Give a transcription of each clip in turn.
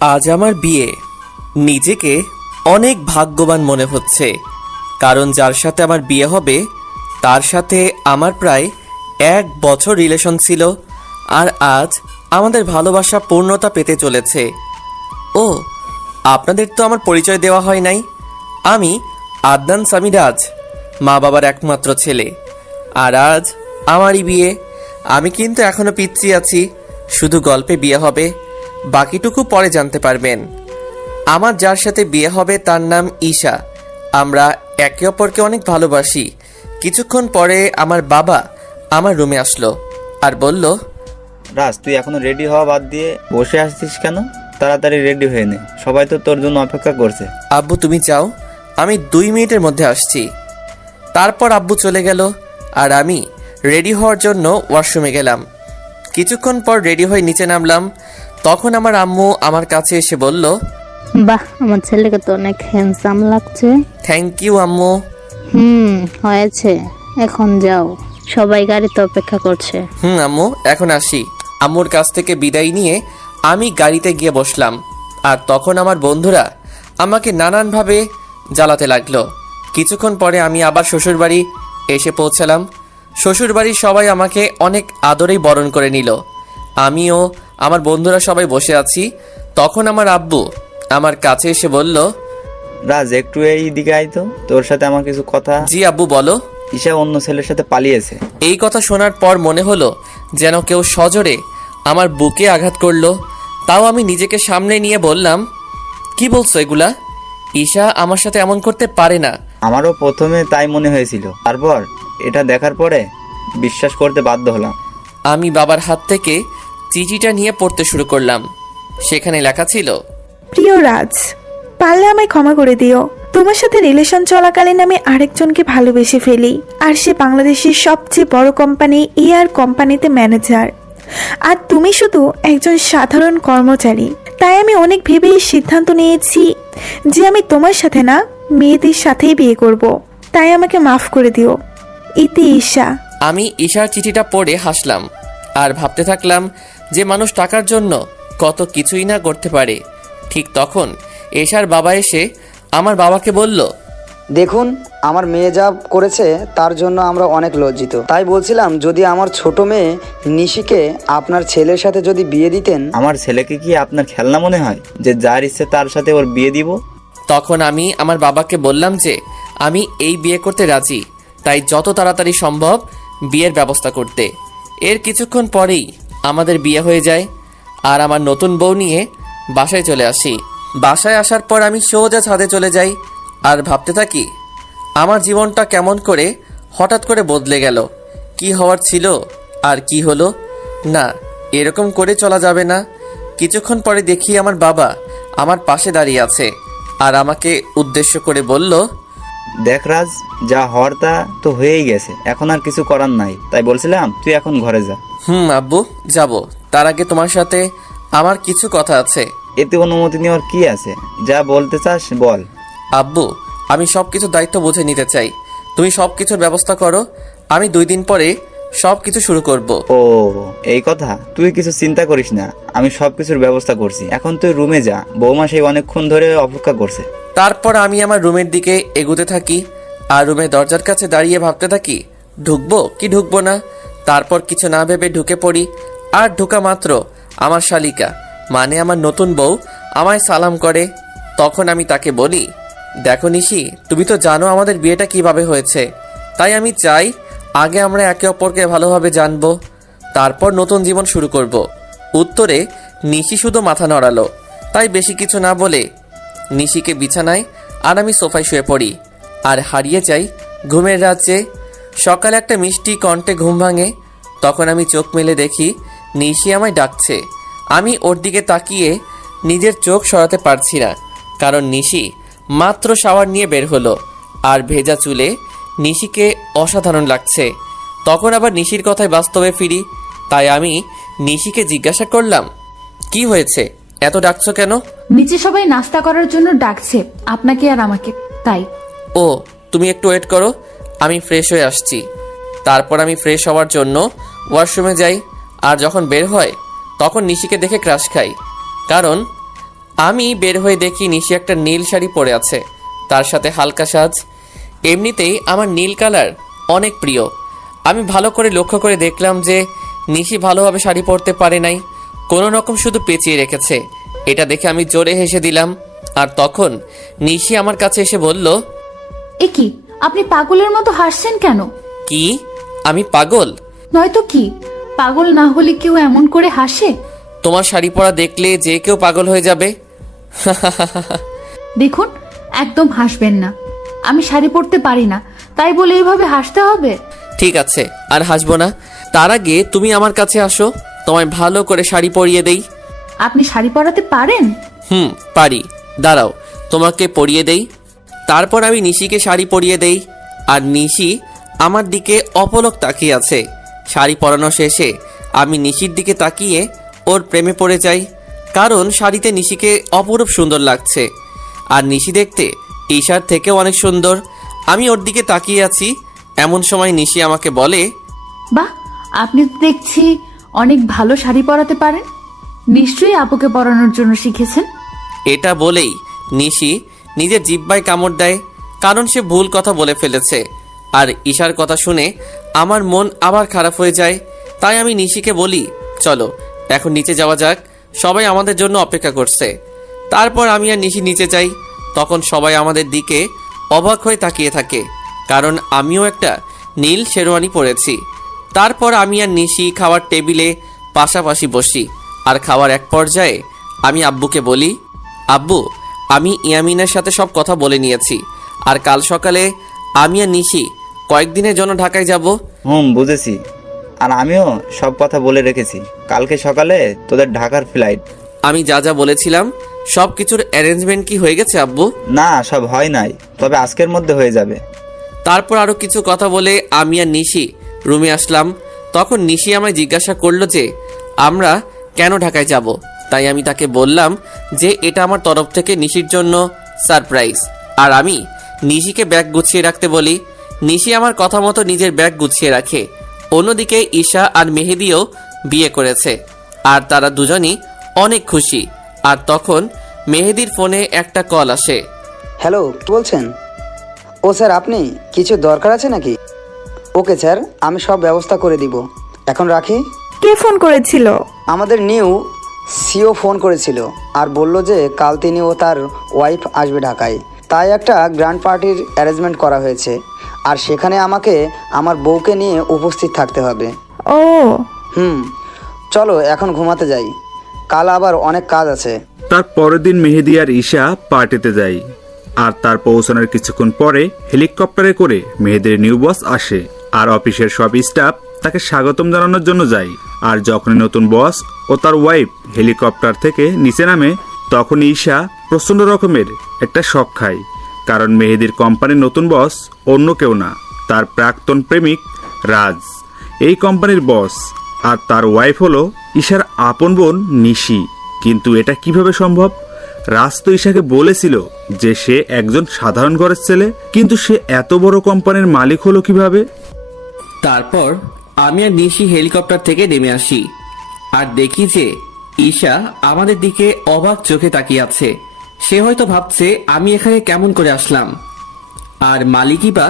আজ আমার বিয়ে। নিজেকে অনেক ভাগ্যবান মনে হচ্ছে, কারণ যার সাথে আমার বিয়ে হবে তার সাথে আমার প্রায় 1 বছর রিলেশন ছিল, আর আজ আমাদের ভালোবাসা পূর্ণতা পেতে চলেছে। ও, আপনাদের তো আমার পরিচয় দেওয়া হয় নাই। আমি আদনান সামিরাজ, মা বাবার একমাত্র ছেলে। আর আজ আমারই বিয়ে। আমি কিন্তু এখনো পিচ্ছি আছি, শুধু গল্পে বিয়ে হবে, বাকিটুকু পরে জানতে পারবেন। আমার যার সাথে বিয়ে হবে তার নাম ঈশা। আমরা একে অপরকে অনেক ভালোবাসি। কিছুক্ষণ পরে আমার বাবা আমার রুমে আসলো আর বলল, রাজ, তুই এখনো রেডি হওয়া বাদ দিয়ে বসে আসছিস কেন? তাড়াতাড়ি রেডি হয়ে নে, সবাই তো তোর জন্য অপেক্ষা করছে। আব্বু তুমি যাও, আমি 2 মিনিটের মধ্যে আসছি। তারপর আব্বু চলে গেল আর আমি রেডি হওয়ার জন্য ওয়াশরুমে গেলাম। কিছুক্ষণ পর রেডি হয়ে নিচে নামলাম। তখন আমার আম্মু আমার কাছে এসে বলল, বাহ, আমার ছেলেকে তো অনেক হ্যান্ডসাম লাগছে। থ্যাংক ইউ আম্মু। হয়েছে, এখন যাও, সবাই গাড়িতে অপেক্ষা করছে। আম্মু এখন আসি। আম্মুর কাছ থেকে বিদায় নিয়ে আমি গাড়িতে গিয়ে বসলাম। আর তখন আমার বন্ধুরা আমাকে নানানভাবে জ্বালাতে লাগলো। কিছুক্ষণ পরে আমি আবার শ্বশুরবাড়ি এসে পৌঁছালাম। শ্বশুরবাড়ির সবাই আমাকে অনেক আদরেই বরণ করে নিল। আমিও আমার বন্ধুরা সবাই বসে আছি। তখন আমার আব্বু আমার কাছে এসে বলল, রাজ, একটু এই দিকে আয় তো, তোর সাথে আমার কিছু কথা। জি আব্বু বলো। ঈশা অন্য ছেলের সাথে পালিয়েছে। এই কথা শোনার পর মনে হলো যেন কেউ সজোরে আমার বুকে আঘাত করলো। তাও আমি নিজেকে সামনে নিয়ে বললাম, কি বলছো এগুলা? ঈশা আমার সাথে এমন করতে পারে না। আমারও প্রথমে তাই মনে হয়েছিল, তারপর এটা দেখার পরে বিশ্বাস করতে বাধ্য হলাম। আমি বাবার হাত থেকে চিঠিটা নিয়ে পড়তে শুরু করলাম। সেখানে লেখা ছিল, প্রিয় রাজ, পারলে আমায় ক্ষমা করে দিও। তোমার সাথে রিলেশন চলাকালীন আমি আরেকজনকে ভালোবেসে ফেলি, আর সে বাংলাদেশের সবচেয়ে বড় কোম্পানি এয়ার কোম্পানিতে ম্যানেজার, আর তুমি শুধু একজন সাধারণ কর্মচারী। তাই আমি অনেক ভেবেই সিদ্ধান্ত নিয়েছি যে আমি তোমার সাথে না, মেয়েদের সাথেই বিয়ে করব। তাই আমাকে মাফ করে দিও। ইতি ঈশা। আমি ঈশার চিঠিটা পড়ে হাসলাম আর ভাবতে থাকলাম যে মানুষ টাকার জন্য কত কিছুই না করতে পারে। ঠিক তখন ঈশার বাবা এসে আমার বাবাকে বলল, দেখুন, আমার মেয়ে যা করেছে তার জন্য আমরা অনেক লজ্জিত। তাই বলছিলাম, যদি আমার ছোট মেয়ে নিশিকে আপনার ছেলের সাথে যদি বিয়ে দিতেন। আমার ছেলেকে কি আপনার খেলনা মনে হয় যে যার ইচ্ছে তার সাথে ওর বিয়ে দিব? তখন আমি আমার বাবাকে বললাম যে আমি এই বিয়ে করতে রাজি, তাই যত তাড়াতাড়ি সম্ভব বিয়ের ব্যবস্থা করতে। এর কিছুক্ষণ পরেই আমাদের বিয়ে হয়ে যায় আর আমার নতুন বউ নিয়ে বাসায় চলে আসি। বাসায় আসার পর আমি সোজা ছাদে চলে যাই আর ভাবতে থাকি আমার জীবনটা কেমন করে হঠাৎ করে বদলে গেল। কি হওয়ার ছিল আর কি হলো না, এরকম করে চলা যাবে না। কিছুক্ষণ পরে দেখি আমার বাবা আমার পাশে দাঁড়িয়ে আছে আর আমাকে উদ্দেশ্য করে বলল, দেখ রাজ, যা হওয়ার তা তো হয়েই গেছে, এখন আর কিছু করার নাই। তাই বলছিলাম তুই এখন ঘরে যা। আব্বু যাব, তার আগে তোমার সাথে আমার কিছু কথা আছে। এতে অনুমতি নেওয়ার কি আছে? যা বলতে চাস বল। আব্বু, আমি সবকিছু দায়িত্ব বুঝে নিতে চাই। তুমি সবকিছুর ব্যবস্থা করো, আমি 2 দিন পরে সবকিছু শুরু করব। ও, এই কথা? তুই কিছু চিন্তা করিস না, আমি সবকিছুর ব্যবস্থা করছি। এখন তুই রুমে যা, বৌমা সেই অনেকক্ষণ ধরে অপেক্ষা করছে। তারপর আমি আমার রুমের দিকে এগুতে থাকি আর রুমের দরজার কাছে দাঁড়িয়ে ভাবতে থাকি ঢুকবো কি ঢুকবো না। তারপর কিছু না ভেবে ঢুকে পড়ি। আর ঢোকা মাত্র আমার শালিকা মানে আমার নতুন বউ আমায় সালাম করে। তখন আমি তাকে বলি, দেখো নিশি, তুমি তো জানো আমাদের বিয়েটা কিভাবে হয়েছে, তাই আমি চাই আগে আমরা একে অপরকে ভালোভাবে জানবো, তারপর নতুন জীবন শুরু করব। উত্তরে নিশি শুধু মাথা নড়ালো। তাই বেশি কিছু না বলে নিশিকে বিছানায় আর আমি সোফায় শুয়ে পড়ি আর হারিয়ে যাই ঘুমের রাজ্যে। সকালে একটা মিষ্টি কণ্ঠে ঘুম ভাঙে। তখন আমি চোখ মেলে দেখি নিশি আমায় ডাকছে। আমি ওর দিকে তাকিয়ে নিজের চোখ সরাতে পারছি না, কারণ নিশি মাত্র শাওয়ার নিয়ে বের হলো আর ভেজা চুলে নিশিকে অসাধারণ লাগছে। তখন আবার নিশির কথায় বাস্তবে ফিরি। তাই আমি নিশিকে জিজ্ঞাসা করলাম, কি হয়েছে, এত ডাকছো কেন? নিচে সবাই নাস্তা করার জন্য ডাকছে, আপনাকে আর আমাকে, তাই। ও, তুমি একটু ওয়েট করো, আমি ফ্রেশ হয়ে আসছি। তারপর আমি ফ্রেশ হওয়ার জন্য ওয়াশরুমে যাই আর যখন বের হয় তখন নিশিকে দেখে ক্রাশ খাই, কারণ আমি বের হয়ে দেখি নিশি একটা নীল শাড়ি পরে আছে, তার সাথে হালকা সাজ। এমনিতেই আমার নীল কালার অনেক প্রিয়। আমি ভালো করে লক্ষ্য করে দেখলাম যে নিশি ভালোভাবে শাড়ি পরতে পারে নাই, কোনো রকম শুধু পেঁচিয়ে রেখেছে। এটা দেখে আমি জোরে হেসে দিলাম। আর তখন নিশি আমার কাছে এসে বলল, এ কি, আপনি পাগলের মতো হাসছেন কেন? কি আমি পাগল? নয়তো কি, পাগল না হলে কেউ এমন করে হাসে? তোমার শাড়ি পরা দেখলে যে কেউ পাগল হয়ে যাবে। দেখুন, একদম হাসবেন না। আমি শাড়ি পরতে পারি না, তাই বলে এইভাবে হাসতে হবে? ঠিক আছে, আর হাসবো না। তার আগে তুমি আমার কাছে আসো, তোমায় ভালো করে শাড়ি পরিয়ে দেই। আপনি শাড়ি পরাতে পারেন? পারি। দাঁড়াও, তোমাকে পরিয়ে দেই। তারপর আমি নিশিকে শাড়ি পরিয়ে দেই, আর নিশি আমার দিকে অপলক তাকিয়ে আছে। শাড়ি পরানো শেষে আমি নিশির দিকে তাকিয়ে ওর প্রেমে পড়ে যাই, কারণ শাড়িতে নিশিকে অপরূপ সুন্দর লাগছে। আর নিশি দেখতে ঈশার থেকেও অনেক সুন্দর। আমি ওর দিকে তাকিয়ে আছি, এমন সময় নিশি আমাকে বলে, বাহ, আপনি তো দেখছি অনেক ভালো শাড়ি পরাতে পারেন। নিশ্চয়ই আপুকে পরানোর জন্য শিখেছেন। এটা বলেই নিশি নিজের জিহ্বায় কামড় দেয়, কারণ সে ভুল কথা বলে ফেলেছে। আর ঈশার কথা শুনে আমার মন আবার খারাপ হয়ে যায়। তাই আমি নিশিকে বলি, চলো এখন নিচে যাওয়া যাক, সবাই আমাদের জন্য অপেক্ষা করছে। তারপর আমি আর নিশি নিচে যাই। তখন সবাই আমাদের দিকে অবাক হয়ে তাকিয়ে থাকে, কারণ আমিও একটা নীল শেরওয়ানি পরেছি। তারপর আমি আর নিশি খাওয়ার টেবিলে পাশাপাশি বসি। আর খাওয়ার এক পর্যায়ে আমি আব্বুকে বলি, আব্বু, আমি ইয়ামিনের সাথে সব কথা বলে নিয়েছি, আর কাল সকালে আমি আর নিশি কয়েকদিনের জন্য ঢাকায় যাব। বুঝেছি। আর আমিও সব কথা বলে রেখেছি, কালকে সকালে তোদের ঢাকার ফ্লাইট। আমি যা যা বলেছিলাম সব কিছুর অ্যারেঞ্জমেন্ট কি হয়ে গেছে আব্বু? না, সব হয় নাই, তবে আজকের মধ্যে হয়ে যাবে। তারপর আরো কিছু কথা বলে আমি আর নিশি রুমে আসলাম। তখন নিশি আমায় জিজ্ঞাসা করলো যে আমরা কেন ঢাকায় যাব। তাই আমি তাকে বললাম যে এটা আমার তরফ থেকে নিশির জন্য সারপ্রাইজ। আর আমি নিশিকে ব্যাগ গুছিয়ে রাখতে বলি। নিশি আমার কথা মতো নিজের ব্যাগ গুছিয়ে রাখে। অন্যদিকে ঈশা আর মেহেদিও বিয়ে করেছে, আর তারা দুজনই অনেক খুশি। আর তখন মেহেদির ফোনে একটা কল আসে। হ্যালো, কি বলছেন? ও স্যার, আপনি কিছু দরকার আছে নাকি? ওকে স্যার, আমি সব ব্যবস্থা করে দিব। এখন রাখি। কে ফোন করেছিল? আমাদের নিউ সিও ফোন করেছিল আর বলল যে কাল তিনি ও তার ওয়াইফ আসবে ঢাকায়, তাই একটা গ্র্যান্ড পার্টির অ্যারেঞ্জমেন্ট করা হয়েছে। আর সেখানে আমাকে আমার বউকে নিয়ে উপস্থিত থাকতে হবে। ও চলো এখন ঘুমাতে যাই, কাল আবার অনেক কাজ আছে। তার পরের দিন মেহেদি আর ঈশা পার্টিতে যায়, আর তার পৌঁছানোর কিছুক্ষণ পরে হেলিকপ্টারে করে মেহেদির নিউ বস আসে, আর অফিসের সব স্টাফ তাকে স্বাগতম জানানোর জন্য যায়। আর যখন নতুন বস ও তার ওয়াইফ হেলিকপ্টার থেকে নিচে নামে, তখন ঈশা প্রচন্ড রকমের একটা শক খায়, কারণ মেহেদির কোম্পানির নতুন বস অন্য কেউ না, তার প্রাক্তন প্রেমিক রাজ এই কোম্পানির বস। আর তার ওয়াইফ হলো ঈশার আপন বোন নিশি। কিন্তু এটা কিভাবে সম্ভব? রাজ তো ঈশাকে বলেছিল যে সে একজন সাধারণ ঘরের ছেলে, কিন্তু সে এত বড় কোম্পানির মালিক হলো কিভাবে? তারপর আমি আর নিশি হেলিকপ্টার থেকে নেমে আসি, আর দেখি যে ঈশা আমাদের দিকে অবাক চোখে তাকিয়ে আছে। সে হয়তো ভাবছে আমি এখানে কেমন করে আসলাম, আর মালিকই বা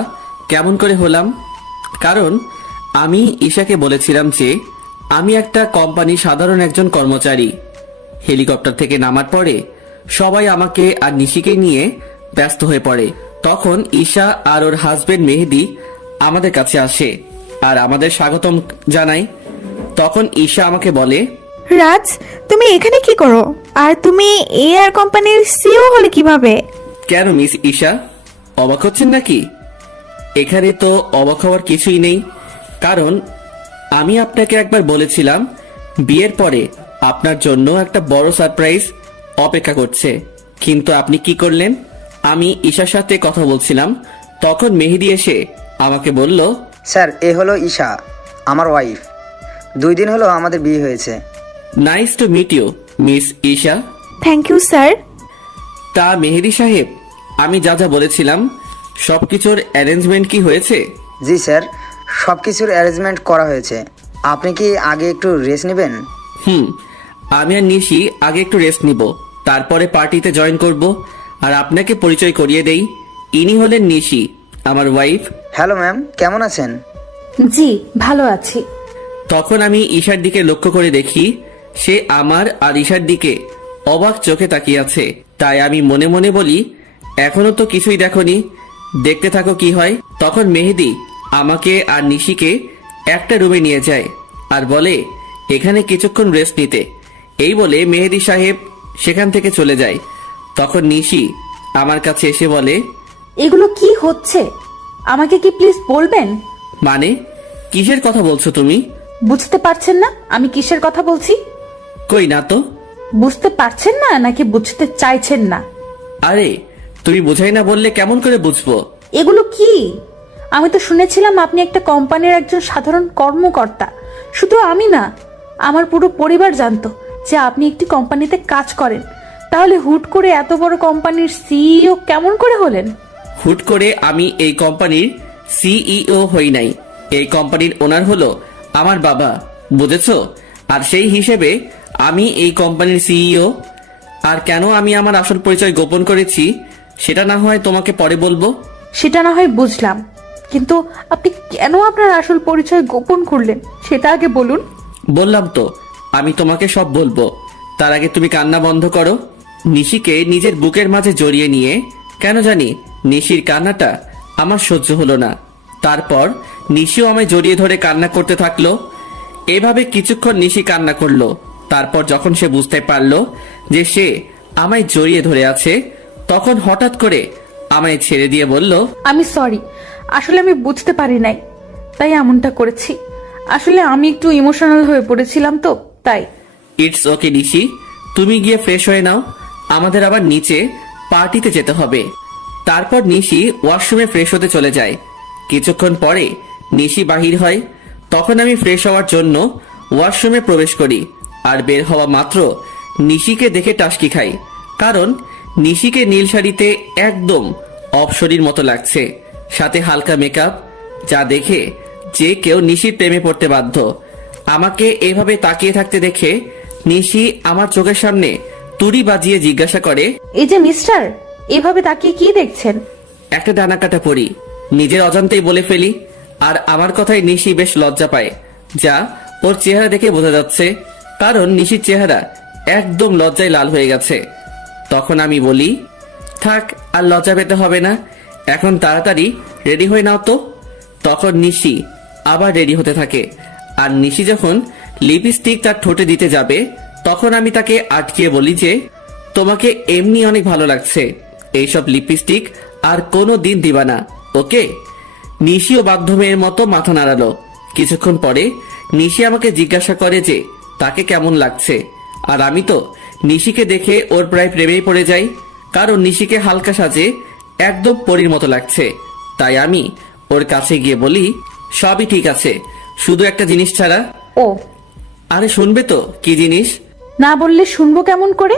কেমন করে হলাম। কারণ আমি ঈশাকে বলেছিলাম যে আমি একটা কোম্পানির সাধারণ একজন কর্মচারী। হেলিকপ্টার থেকে নামার পরে সবাই আমাকে আর নিশিকে নিয়ে ব্যস্ত হয়ে পড়ে। তখন ঈশা আর ওর হাজবেন্ড মেহেদি আমাদের কাছে আসে আর আমাদের স্বাগতম জানায়। তখন ঈশা আমাকে বলে, রাজ, তুমি এখানে কি করো? আর তুমি এয়ার কোম্পানির সিও হলে কিভাবে? কেন মিস ঈশা, অবাক হচ্ছেন নাকি? এখানে তো অবাক হওয়ার কিছুই নেই, কারণ আমি আপনাকে একবার বলেছিলাম বিয়ের পরে আপনার জন্য একটা বড় সারপ্রাইজ অপেক্ষা করছে। কিন্তু আপনি কি করলেন? আমি ঈশার সাথে কথা বলছিলাম, তখন মেহেদি এসে আমাকে বলল, স্যার, এ হলো ঈশা, আমার ওয়াইফ। 2 দিন হলো আমাদের বিয়ে হয়েছে। Nice to meet you miss Isha. Thank you sir. তা মেহেদি সাহেব, আমি যা যা বলেছিলাম সবকিছুর অ্যারেঞ্জমেন্ট কি হয়েছে? জি স্যার, সব কিছুর অ্যারেঞ্জমেন্ট করা হয়েছে। আপনি কি আগে একটু রেস্ট নেবেন? আমি আর নিশি আগে একটু রেস্ট নিব, তারপরে পার্টিতে জয়েন করব। আর আপনাকে পরিচয় করিয়ে দেই, ইনি হলেন নিশি, আমার ওয়াইফ। হ্যালো ম্যাম, কেমন আছেন? জি ভালো আছি। তখন আমি ঈশার দিকে লক্ষ্য করে দেখি সে আমার আর ঈশার দিকে অবাক চোখে তাকিয়ে আছে। তাই আমি মনে মনে বলি, এখনো তো কিছুই দেখোনি, দেখতে থাকো কি হয়। তখন মেহেদি আমাকে আর নিশিকে একটা রুমে নিয়ে যায় আর বলে এখানে কিছুক্ষণ রেস্ট নিতে। এই বলে মেহেদি সাহেব সেখান থেকে চলে যায়। তখন নিশি আমার কাছে এসে বলে, এগুলো কি হচ্ছে আমাকে কি প্লিজ বলবেন? মানে কিসের কথা বলছো তুমি? বুঝতে পারছেন না আমি কিসের কথা বলছি? কই না তো। বুঝতে পারছেন না নাকি বুঝতে চাইছেন না? আরে তুমি বুঝাই না বললে কেমন করে বুঝবো? এগুলো কি? আমি তো শুনেছিলাম আপনি একটা কোম্পানির একজন সাধারণ কর্মকর্তা। শুধু আমি না, আমার পুরো পরিবার জানতো যে আপনি একটি কোম্পানিতে কাজ করেন। তাহলে হুট করে এত বড় কোম্পানির সিইও কেমন করে হলেন? হুট করে আমি এই কোম্পানির সিইও হই নাই। এই কোম্পানির ওনার হলো আমার বাবা, বুঝেছো? আর সেই হিসেবে আমি এই কোম্পানির সিইও। আর কেন আমি আমার আসল পরিচয় গোপন করেছি সেটা না হয় তোমাকে পরে বলবো। সেটা না হয় বুঝলাম, কিন্তু আপনি কেন আপনার আসল পরিচয় গোপন করলেন সেটা আগে বলুন। বললাম তো আমি তোমাকে সব বলবো, তার আগে তুমি কান্না বন্ধ করো। নিশিকে নিজের বুকের মাঝে জড়িয়ে নিয়ে, কেন জানি নিশির কান্নাটা আমার সহ্য হলো না। তারপর নিশিও আমায় জড়িয়ে ধরে কান্না করতে থাকলো। এভাবে কিছুক্ষণ নিশি কান্না করলো। তারপর যখন সে বুঝতে পারলো যে সে আমায় জড়িয়ে ধরে আছে, তখন হঠাৎ করে আমায় ছেড়ে দিয়ে বলল, আমি সরি, আসলে আমি বুঝতে পারি নাই, তাই এমনটা করেছি। আসলে আমি একটু ইমোশনাল হয়ে পড়েছিলাম তো তাই। ইটস ওকে নিশি, তুমি গিয়ে ফ্রেশ হয়ে নাও, আমাদের আবার নিচে পার্টিতে যেতে হবে। তারপর নিশি ওয়াশরুমে ফ্রেশ হতে চলে যায়। কিছুক্ষণ পরে নিশি বাহির হয়। তখন আমি ফ্রেশ হওয়ার জন্য ওয়াশরুমে প্রবেশ করি। আর বের হওয়া মাত্র নিশিকে দেখে টাসকি খাই, কারণ নিশিকে নীল শাড়িতে একদম অপসরীর মতো লাগছে, সাথে হালকা মেকআপ, যা দেখে যে কেউ নিশির প্রেমে পড়তে বাধ্য। আমাকে এভাবে তাকিয়ে থাকতে দেখে নিশি আমার চোখের সামনে তুড়ি বাজিয়ে জিজ্ঞাসা করে, এই যে মিস্টার, এভাবে তাকিয়ে কি দেখছেন? একটা ডানা কাটা পড়ি, নিজের অজান্তেই বলে ফেলি। আর আমার কথায় নিশি বেশ লজ্জা পায়, যা ওর চেহারা দেখে বোঝা যাচ্ছে, কারণ নিশির চেহারা একদম লজ্জায় লাল হয়ে গেছে। তখন আমি বলি, থাক আর লজ্জা পেতে হবে না, এখন তাড়াতাড়ি রেডি হয়ে নাও তো। তখন নিশি আবার রেডি হতে থাকে। আর নিশি যখন লিপস্টিক তার ঠোঁটে দিতে যাবে, তখন আমি তাকে আটকিয়ে বলি যে, তোমাকে এমনি অনেক ভালো লাগছে, এইসব লিপস্টিক আর কোনো দিন দিবা না, ওকে? নিশিও বাধ্য মেয়ের মতো মাথা নাড়ালো। কিছুক্ষণ পরে নিশি আমাকে জিজ্ঞাসা করে যে তাকে কেমন লাগছে। আর আমি তো নিশিকে দেখে ওর প্রায় প্রেমেই পড়ে যাই, কারণ নিশিকে হালকা সাজে একদম পরীর মতো লাগছে। তাই আমি ওর কাছে গিয়ে বলি, সবই ঠিক আছে, শুধু একটা জিনিস ছাড়া। ও, আরে শুনবে তো কি জিনিস? না বললে শুনবো কেমন করে?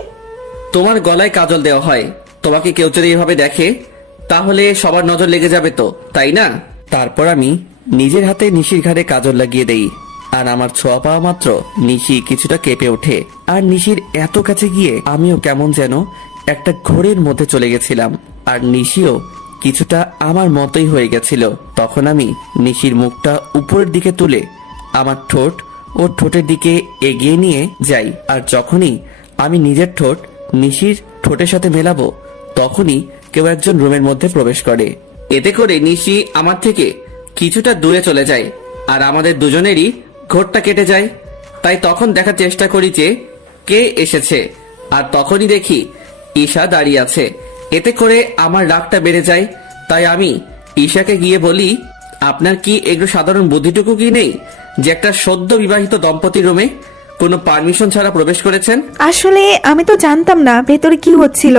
তোমার গলায় কাজল দেওয়া হয়, তোমাকে কেউ যদি এভাবে দেখে তাহলে সবার নজর লেগে যাবে তো, তাই না? তারপর আমি নিজের হাতে নিশির ঘাড়ে কাজল লাগিয়ে দেই। আর আমার ছোঁয়া পাওয়া মাত্র নিশি কিছুটা কেঁপে ওঠে। আর নিশির এত কাছে গিয়ে আমিও কেমন যেন একটা ঘোরের মধ্যে চলে গেছিলাম। আর নিশিও কিছুটা আমার মতোই হয়ে গেছিল। তখন আমি নিশির মুখটা উপরের দিকে তুলে আমার ঠোঁট ওর ঠোঁটের দিকে এগিয়ে নিয়ে যাই। আর যখনই আমি নিজের ঠোঁট নিশির ঠোঁটের সাথে মেলাবো, তখনই কেউ একজন রুমের মধ্যে প্রবেশ করে। এতে করে নিশি আমার থেকে কিছুটা দূরে চলে যায় আর আমাদের দুজনেরই ঘোরটা কেটে যায়। তাই তখন দেখার চেষ্টা করি যে কে এসেছে, আর তখনই দেখি ঈশা দাঁড়িয়ে আছে। এতে করে আমার রাগটা বেড়ে যায়। তাই আমি ঈশাকে গিয়ে বলি, আপনার কি এগুলো সাধারণ বুদ্ধিটুকু কি নেই যে একটা সদ্য বিবাহিত দম্পতির রুমে কোনো পারমিশন ছাড়া প্রবেশ করেছেন? আসলে আমি তো জানতাম না ভেতরে কি হচ্ছিল,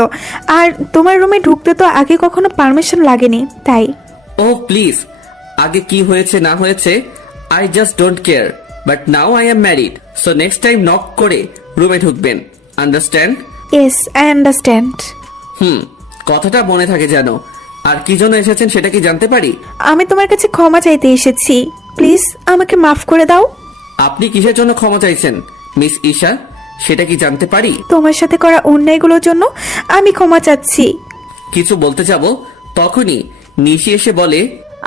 আর তোমার রুমে ঢুকতে তো আগে কখনো পারমিশন লাগেনি, তাই। ও প্লিজ, আগে কি হয়েছে না হয়েছে I just don't care, but now I am married, so next time knock করে রুমে ঢুকবেন, আন্ডারস্ট্যান্ড? Yes, I understand. কথাটা মনে থাকে যেন। আর কি জন্য এসেছেন সেটা কি জানতে পারি? আমি তোমার কাছে ক্ষমা চাইতে এসেছি, প্লিজ আমাকে মাফ করে দাও। আপনি কিসের জন্য ক্ষমা চাইছেন মিস ঈশা? সেটা কি জানতে পারি? তোমার সাথে করা অন্যায়গুলোর জন্য আমি ক্ষমা চাচ্ছি। কিছু বলতে যাব তখনই নিশি এসে বলে,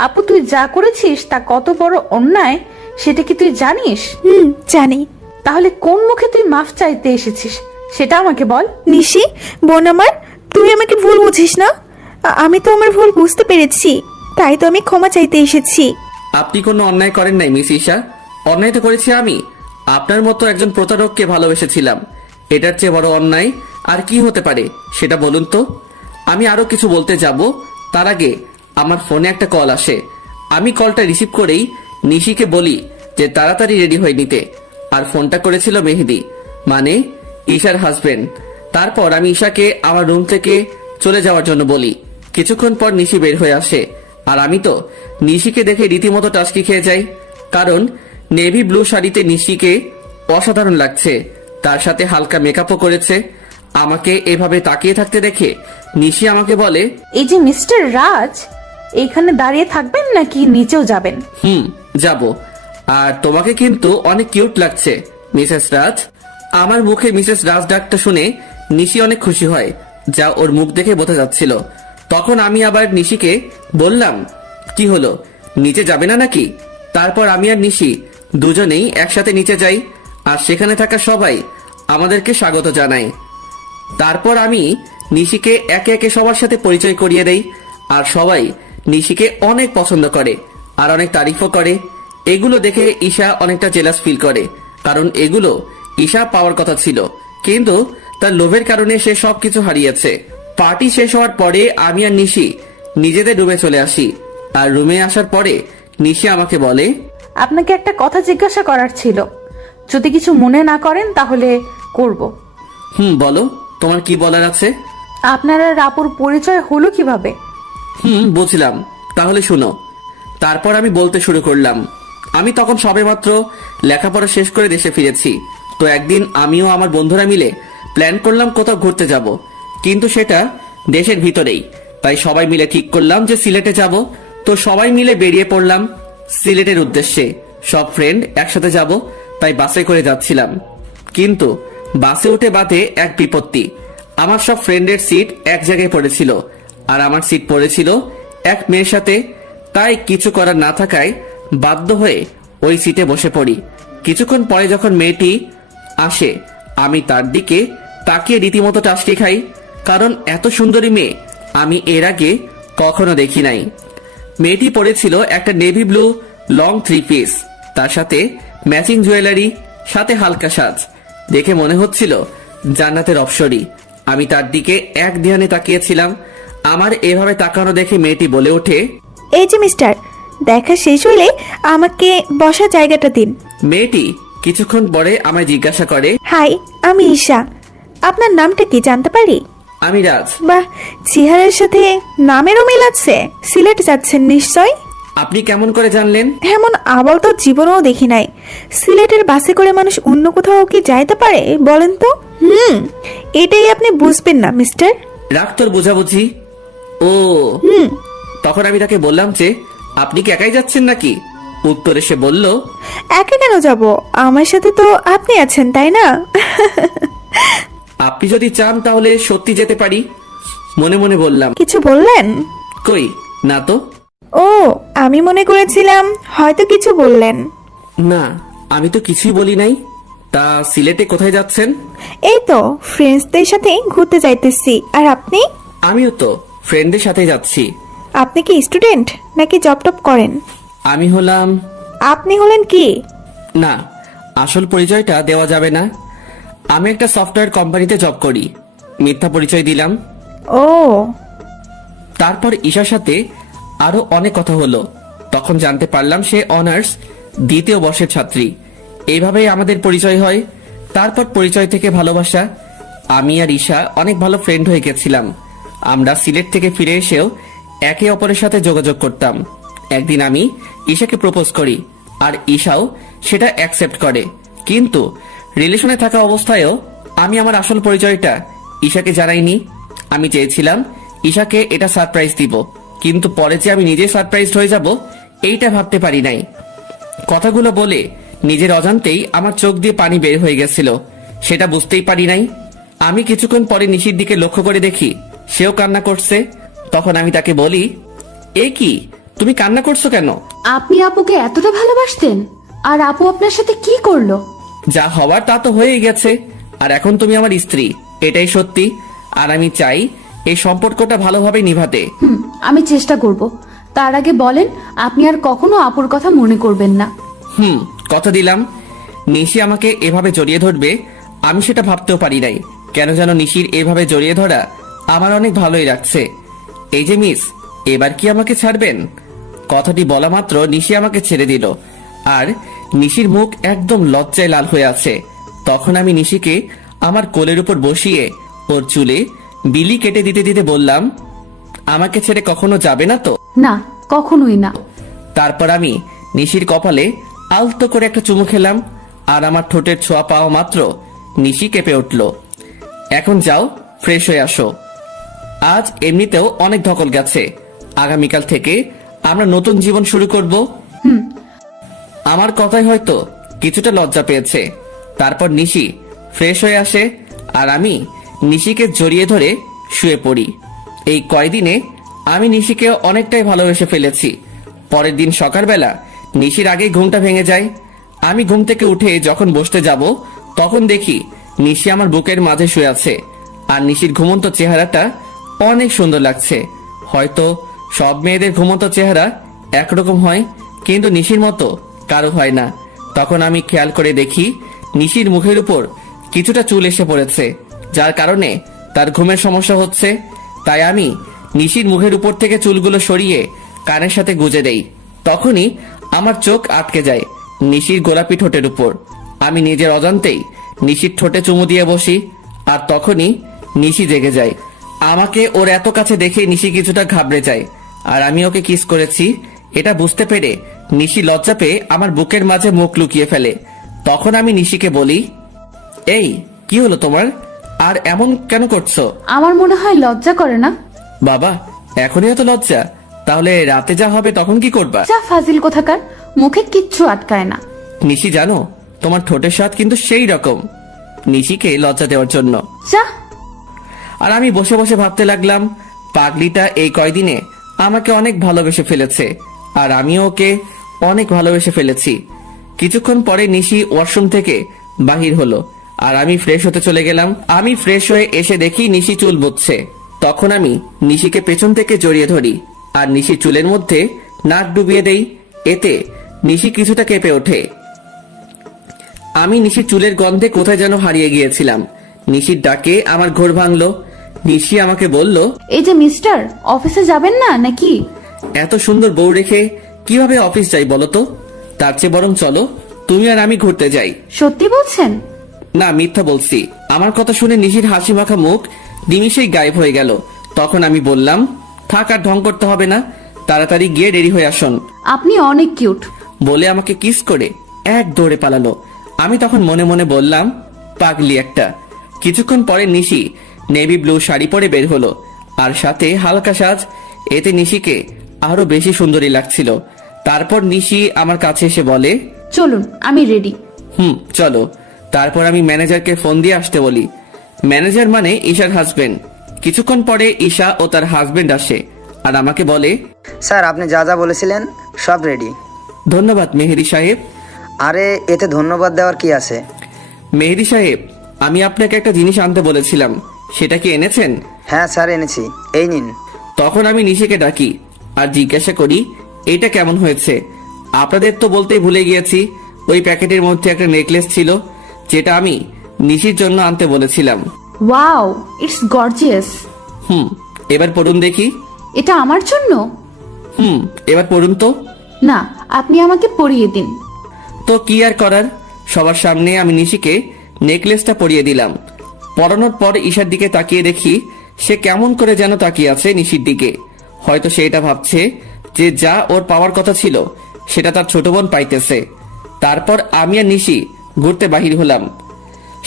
আপু তুই যা করেছিস তা কত বড় অন্যায় সেটা কি তুই জানিস? জানি। তাহলে কোন মুখে তুই মাফ চাইতে এসেছিস সেটা আমাকে বল। নিশি, বোন আমার, তুই আমাকে ভুল বুঝিস না। আমি তো আমার ভুল বুঝতে পেরেছি, তাই তো আমি ক্ষমা চাইতে এসেছি। আপনি কোনো অন্যায় করেন নাই মিস ঈশা, অন্যায় তো করেছি আমি। আপনার মতো একজন প্রতারককে ভালোবেসেছিলাম, এটার চেয়ে বড় অন্যায় আর কি হতে পারে সেটা বলুন তো। আমি আরো কিছু বলতে যাব তার আগে আমার ফোনে একটা কল আসে। আমি কলটা রিসিভ করেই নিশিকে বলি যে তাড়াতাড়ি রেডি হয়ে নিতে। আর ফোনটা করেছিল মেহেদি, মানে ঈশার হাজবেন্ড। তারপর আমি ঈশাকে আমার রুম থেকে চলে যাওয়ার জন্য বলি। কিছুক্ষণ পর নিশি বের হয়ে আসে, আর আমি তো নিশিকে দেখে রীতিমতো টাস্কি খেয়ে যাই, কারণ নেভি ব্লু শাড়িতে নিশিকে অসাধারণ লাগছে। তার সাথে হালকা মেকআপও করেছে। আমাকে এভাবে তাকিয়ে থাকতে দেখে নিশি আমাকে বলে, এই যে মিস্টার রাজ, এইখানে দাঁড়িয়ে থাকবেন নাকি নিচেও যাবেন? যাব। আর তোমাকে কিন্তু অনেক কিউট লাগছে মিসেস রাজ। আমার মুখে মিসেস রাজ ডাকটা শুনে নিশি অনেক খুশি হয়, যা ওর মুখ দেখে বোঝা যাচ্ছিল। তখন আমি আবার নিশিকে বললাম, কি হলো, নিচে যাবে না নাকি? তারপর আমি আর নিশি দুজনেই একসাথে নিচে যাই, আর সেখানে থাকা সবাই আমাদেরকে স্বাগত জানায়। তারপর আমি নিশিকে একে একে সবার সাথে পরিচয় করিয়ে দেই, আর সবাই নিশিকে অনেক পছন্দ করে আর অনেক তারিফও করে। এগুলো দেখে ঈশা অনেকটা জেলাস ফিল করে, কারণ এগুলো ঈশা পাওয়ার কথা ছিল, কিন্তু তার লোভের কারণে সে সবকিছু হারিয়েছে। পার্টি শেষ হওয়ার পরে আমি আর নিশি নিজেদের রুমে চলে আসি। আর রুমে আসার পরে নিশি আমাকে বলে, আপনাকে একটা কথা জিজ্ঞাসা করার ছিল, যদি কিছু মনে না করেন তাহলে করব। বলো, তোমার কি বলার আছে? আপনার আর আপুর পরিচয় হলো কিভাবে? বুঝলাম, তাহলে শুনো। তারপর আমি বলতে শুরু করলাম। আমি তখন সবেমাত্র লেখাপড়া শেষ করে দেশে ফিরেছি। তো একদিন আমিও আমার বন্ধুরা মিলে প্ল্যান করলাম কোথাও ঘুরতে যাব, কিন্তু সেটা দেশের ভিতরেই। তাই সবাই মিলে ঠিক করলাম যে সিলেটে যাব। তো সবাই মিলে বেরিয়ে পড়লাম সিলেটের উদ্দেশ্যে। সব ফ্রেন্ড একসাথে যাব, তাই বাসে করে যাচ্ছিলাম। কিন্তু বাসে উঠে বাদে এক বিপত্তি। আমার সব ফ্রেন্ডের সিট এক জায়গায় পড়েছিল, আর আমার সিট পড়েছিল এক মেয়ের সাথে। তাই কিছু করার না থাকায় বাধ্য হয়ে ওই সিটে বসে পড়ি। কিছুক্ষণ পরে যখন মেয়েটি আসে, আমি তার দিকে তাকিয়ে রীতিমতো টাস্কি খাই, কারণ এত সুন্দরী মেয়ে আমি এর আগে কখনো দেখি নাই। মেয়েটি পরেছিল একটা নেভি ব্লু লং 3 পিস, তার সাথে ম্যাচিং জুয়েলারি, সাথে হালকা সাজ। দেখে মনে হচ্ছিল জান্নাতের অপসরী। আমি তার দিকে এক ধ্যানে তাকিয়েছিলাম। আমার এভাবে তাকানো দেখে মেয়েটি বলে ওঠে, এই যে মিস্টার, দেখা শেষ হলে আমাকে বসার জায়গাটা দিন। মেয়েটি কিছুক্ষণ পরে আমায় জিজ্ঞাসা করে, হাই, আমি ঈশা। আপনার নামটা কি জানতে পারি? আমি রাজ। বাহ, চেহারার সাথে নামেরও মিল আছে। সিলেট যাচ্ছেন নিশ্চয়? আপনি কেমন করে জানলেন? এমন আবল তো জীবনেও দেখি নাই। সিলেটের বাসে করে মানুষ অন্য কোথাও কি যাইতে পারে বলেন তো? এটাই আপনি বুঝবেন না মিস্টার। রাগ তোর বোঝাবুঝি। ও তখন আমি তাকে বললাম যে, আপনি কি একাই যাচ্ছেন নাকি? উত্তরে সে বলল, একা কেন যাব, আমার সাথে তো আপনি আছেন, তাই না? আপনি যদি চান তাহলে সত্যি যেতে পারি। মনে মনে বললাম। কিছু বললেন? কই না তো। ও, আমি মনে করেছিলাম হয়তো কিছু বললেন। না, আমি তো কিছুই বলি নাই। তা সিলেটে কোথায় যাচ্ছেন? এই তো ফ্রেন্ডসদের সাথে ঘুরতে যাইতেছি। আর আপনি? আমিও তো ফ্রেন্ডদের সাথে যাচ্ছি। আপনি কি স্টুডেন্ট নাকি জব টপ করেন? আমি হলাম। আপনি হলেন কি? না, আসল পরিচয়টা দেওয়া যাবে না। আমি একটা সফটওয়্যার কোম্পানিতে জব করি। মিথ্যা পরিচয় দিলাম। ও। তারপর ঈশার সাথে আরো অনেক কথা হলো। তখন জানতে পারলাম সে অনার্স 2য় বর্ষের ছাত্রী। এইভাবেই আমাদের পরিচয় হয়। তারপর পরিচয় থেকে ভালোবাসা। আমি আর ঈশা অনেক ভালো ফ্রেন্ড হয়ে গেছিলাম। আমরা সিলেট থেকে ফিরে এসেও একে অপরের সাথে যোগাযোগ করতাম। একদিন আমি ঈশাকে প্রপোজ করি, আর ঈশাও সেটা অ্যাকসেপ্ট করে। কিন্তু রিলেশনে থাকা অবস্থায়ও আমি আমার আসল পরিচয়টা ঈশাকে জানাইনি। আমি চেয়েছিলাম ঈশাকে এটা সারপ্রাইজ দিব, কিন্তু পরে যে আমি নিজে সারপ্রাইজড হয়ে যাব এইটা ভাবতে পারি নাই। কথাগুলো বলে নিজের অজান্তেই আমার চোখ দিয়ে পানি বের হয়ে গেছিল। সেটা বুঝতেই পারি নাই। আমি কিছুক্ষণ পরে নিশির দিকে লক্ষ্য করে দেখি সেও কান্না করছে। তখন আমি তাকে বলি, এ কি, তুমি কান্না করছো কেন? আপনি আপুকে এতটা ভালোবাসতেন, আর আপু আপনার সাথে কি করলো? যা হওয়ার তা তো হয়েই গেছে, আর এখন তুমি আমার স্ত্রী, এটাই সত্যি। আর আমি চাই এই সম্পর্কটা ভালোভাবে নিভাতে। আমি চেষ্টা করব। তার আগে বলেন, আপনি আর কখনো আপুর কথা মনে করবেন না। কথা দিলাম। নিশি আমাকে এভাবে জড়িয়ে ধরবে আমি সেটা ভাবতেও পারি নাই। কেন যেন নিশির এভাবে জড়িয়ে ধরা আমার অনেক ভালোই লাগছে। এই যে মিস, এবার কি আমাকে ছাড়বেন? কথাটি বলা মাত্র নিশি আমাকে ছেড়ে দিল, আর নিশির মুখ একদম লজ্জায় লাল হয়ে আছে। তখন আমি নিশিকে আমার কোলের উপর বসিয়ে ওর চুলে বিলি কেটে দিতে দিতে বললাম, আমাকে ছেড়ে কখনো যাবে না তো? না, কখনোই না। তারপর আমি নিশির কপালে আলতো করে একটা চুমু খেলাম, আর আমার ঠোঁটের ছোঁয়া পাওয়া মাত্র নিশি কেঁপে উঠল। এখন যাও, ফ্রেশ হয়ে আসো। আজ এমনিতেও অনেক ধকল গেছে, আগামীকাল থেকে আমরা নতুন জীবন শুরু করব। আমার কথাই হয়তো কিছুটা লজ্জা পেয়েছে। তারপর নিশি ফ্রেশ হয়ে আসে, আর আমি নিশিকে জড়িয়ে ধরে শুয়ে পড়ি। এই কয়দিনে আমি নিশিকে অনেকটাই ভালোবেসে ফেলেছি। পরের দিন সকালবেলা নিশির আগেই ঘুমটা ভেঙে যায়। আমি ঘুম থেকে উঠে যখন বসতে যাব, তখন দেখি নিশি আমার বুকের মাঝে শুয়ে আছে, আর নিশির ঘুমন্ত চেহারাটা অনেক সুন্দর লাগছে। হয়তো সব মেয়েদের ঘুমন্ত চেহারা একরকম হয়, কিন্তু নিশির মতো কারো হয় না। তখন আমি খেয়াল করে দেখি নিশির মুখের উপর কিছুটা চুল এসে পড়েছে, যার কারণে তার ঘুমের সমস্যা হচ্ছে। তাই আমি নিশির মুখের উপর থেকে চুলগুলো সরিয়ে কানের সাথে গুজে দেই। তখনই আমার চোখ আটকে যায় নিশির গোলাপি ঠোঁটের উপর। আমি নিজের অজান্তেই নিশির ঠোঁটে চুমু দিয়ে বসি, আর তখনই নিশি জেগে যায়। আমাকে ওর এত কাছে দেখে নিশি কিছুটা ঘাবড়ে যায়, আর আমি ওকে কিস করেছি এটা বুঝতে পেরে নিশি লজ্জা পেয়ে আমার বুকের মাঝে মুখ লুকিয়ে ফেলে। তখন আমি নিশিকে বলি, এই কি হলো তোমার, আর এমন কেন করছো? আমার মনে হয় লজ্জা করে না। বাবা, এখনই এত লজ্জা? তাহলে রাতে যা হবে তখন কি করবা? যা ফাজিল কোথাকার, মুখে কিচ্ছু আটকায় না। নিশি জানো, তোমার ঠোঁটের স্বাদ কিন্তু সেই রকম। নিশিকে লজ্জা দেওয়ার জন্য। যা। আর আমি বসে বসে ভাবতে লাগলাম, পাগলিটা এই কয়দিনে আমাকে অনেক ভালোবেসে ফেলেছে, আর আমিও ওকে অনেক ভালোবেসে ফেলেছি। কিছুক্ষণ পরে নিশি ওয়াশরুম থেকে বাহির হলো, আর আমি ফ্রেশ হতে চলে গেলাম। আমি ফ্রেশ হয়ে এসে দেখি নিশি চুল বুঝছে। তখন আমি নিশিকে পেছন থেকে জড়িয়ে ধরি, আর নিশি চুলের মধ্যে নাক ডুবিয়ে দেই। এতে নিশি কিছুটা কেঁপে ওঠে। আমি নিশির চুলের গন্ধে কোথায় যেন হারিয়ে গিয়েছিলাম। নিশির ডাকে আমার ঘোর ভাঙলো। নিশি আমাকে বলল, এই যে মিস্টার, অফিসে যাবেন না নাকি? এত সুন্দর বউ রেখে কিভাবে অফিস যাই বলো তো? তার চেয়ে বরং চলো তুমি আর আমি ঘুরতে যাই। সত্যি বলছেন? না, মিথ্যা বলছি। আমার কথা শুনে নিশির হাসি মাখা মুখ নিমিষেই গায়েব হয়ে গেল। তখন আমি বললাম, থাক, আর ঢং করতে হবে না, তাড়াতাড়ি গিয়ে রেডি হয়ে আসুন। আপনি অনেক কিউট বলে আমাকে কিস করে এক দৌড়ে পালালো। আমি তখন মনে মনে বললাম, পাগলি একটা। কিছুক্ষণ পরে নিশি নেভি ব্লু শাড়ি পরে বের হলো, আর সাথে হালকা সাজ। এতে নিশিকে আরো বেশি সুন্দরী লাগছিল। তারপর নিশি আমার কাছে এসে বলে, চলুন, আমি রেডি। চলো। তারপর আমি ম্যানেজারকে ফোন দিয়ে আসতে বলি। ম্যানেজার মানে ঈশার হাজবেন্ড। কিছুক্ষণ পরে ঈশা ও তার হাজবেন্ড আসে, আর আমাকে বলে, স্যার, আপনি যা যা বলেছিলেন সব রেডি। ধন্যবাদ মেহেদি সাহেব। আরে, এতে ধন্যবাদ দেওয়ার কি আছে? মেহেদি সাহেব, আমি আপনাকে একটা জিনিস আনতে বলেছিলাম, সেটা কি এনেছেন? হ্যাঁ স্যার, এনেছি, এই নিন। তখন আমি নিশিকে ডাকি আর জিজ্ঞাসা করি, এটা কেমন হয়েছে? আপনাদের তো বলতেই ভুলে গিয়েছি, ওই প্যাকেটের মধ্যে একটা নেকলেস ছিল, যেটা আমি নিশির জন্য আনতে বলেছিলাম। Wow, it's gorgeous. এবার পড়ুন দেখি। এটা আমার জন্য? এবার পড়ুন তো। না, আপনি আমাকে পরিয়ে দিন। তো কি আর করার, সবার সামনে আমি নিশিকে নেকলেসটা পরিয়ে দিলাম। পরানোর পর ঈশার দিকে তাকিয়ে দেখি সে কেমন করে যেন তাকিয়ে আছে নিশির দিকে। হয়তো সে এটা ভাবছে যে যা ওর পাওয়ার কথা ছিল সেটা তার ছোট বোন পাইতেছে। তারপর আমি আর নিশি ঘুরতে বাহির হলাম।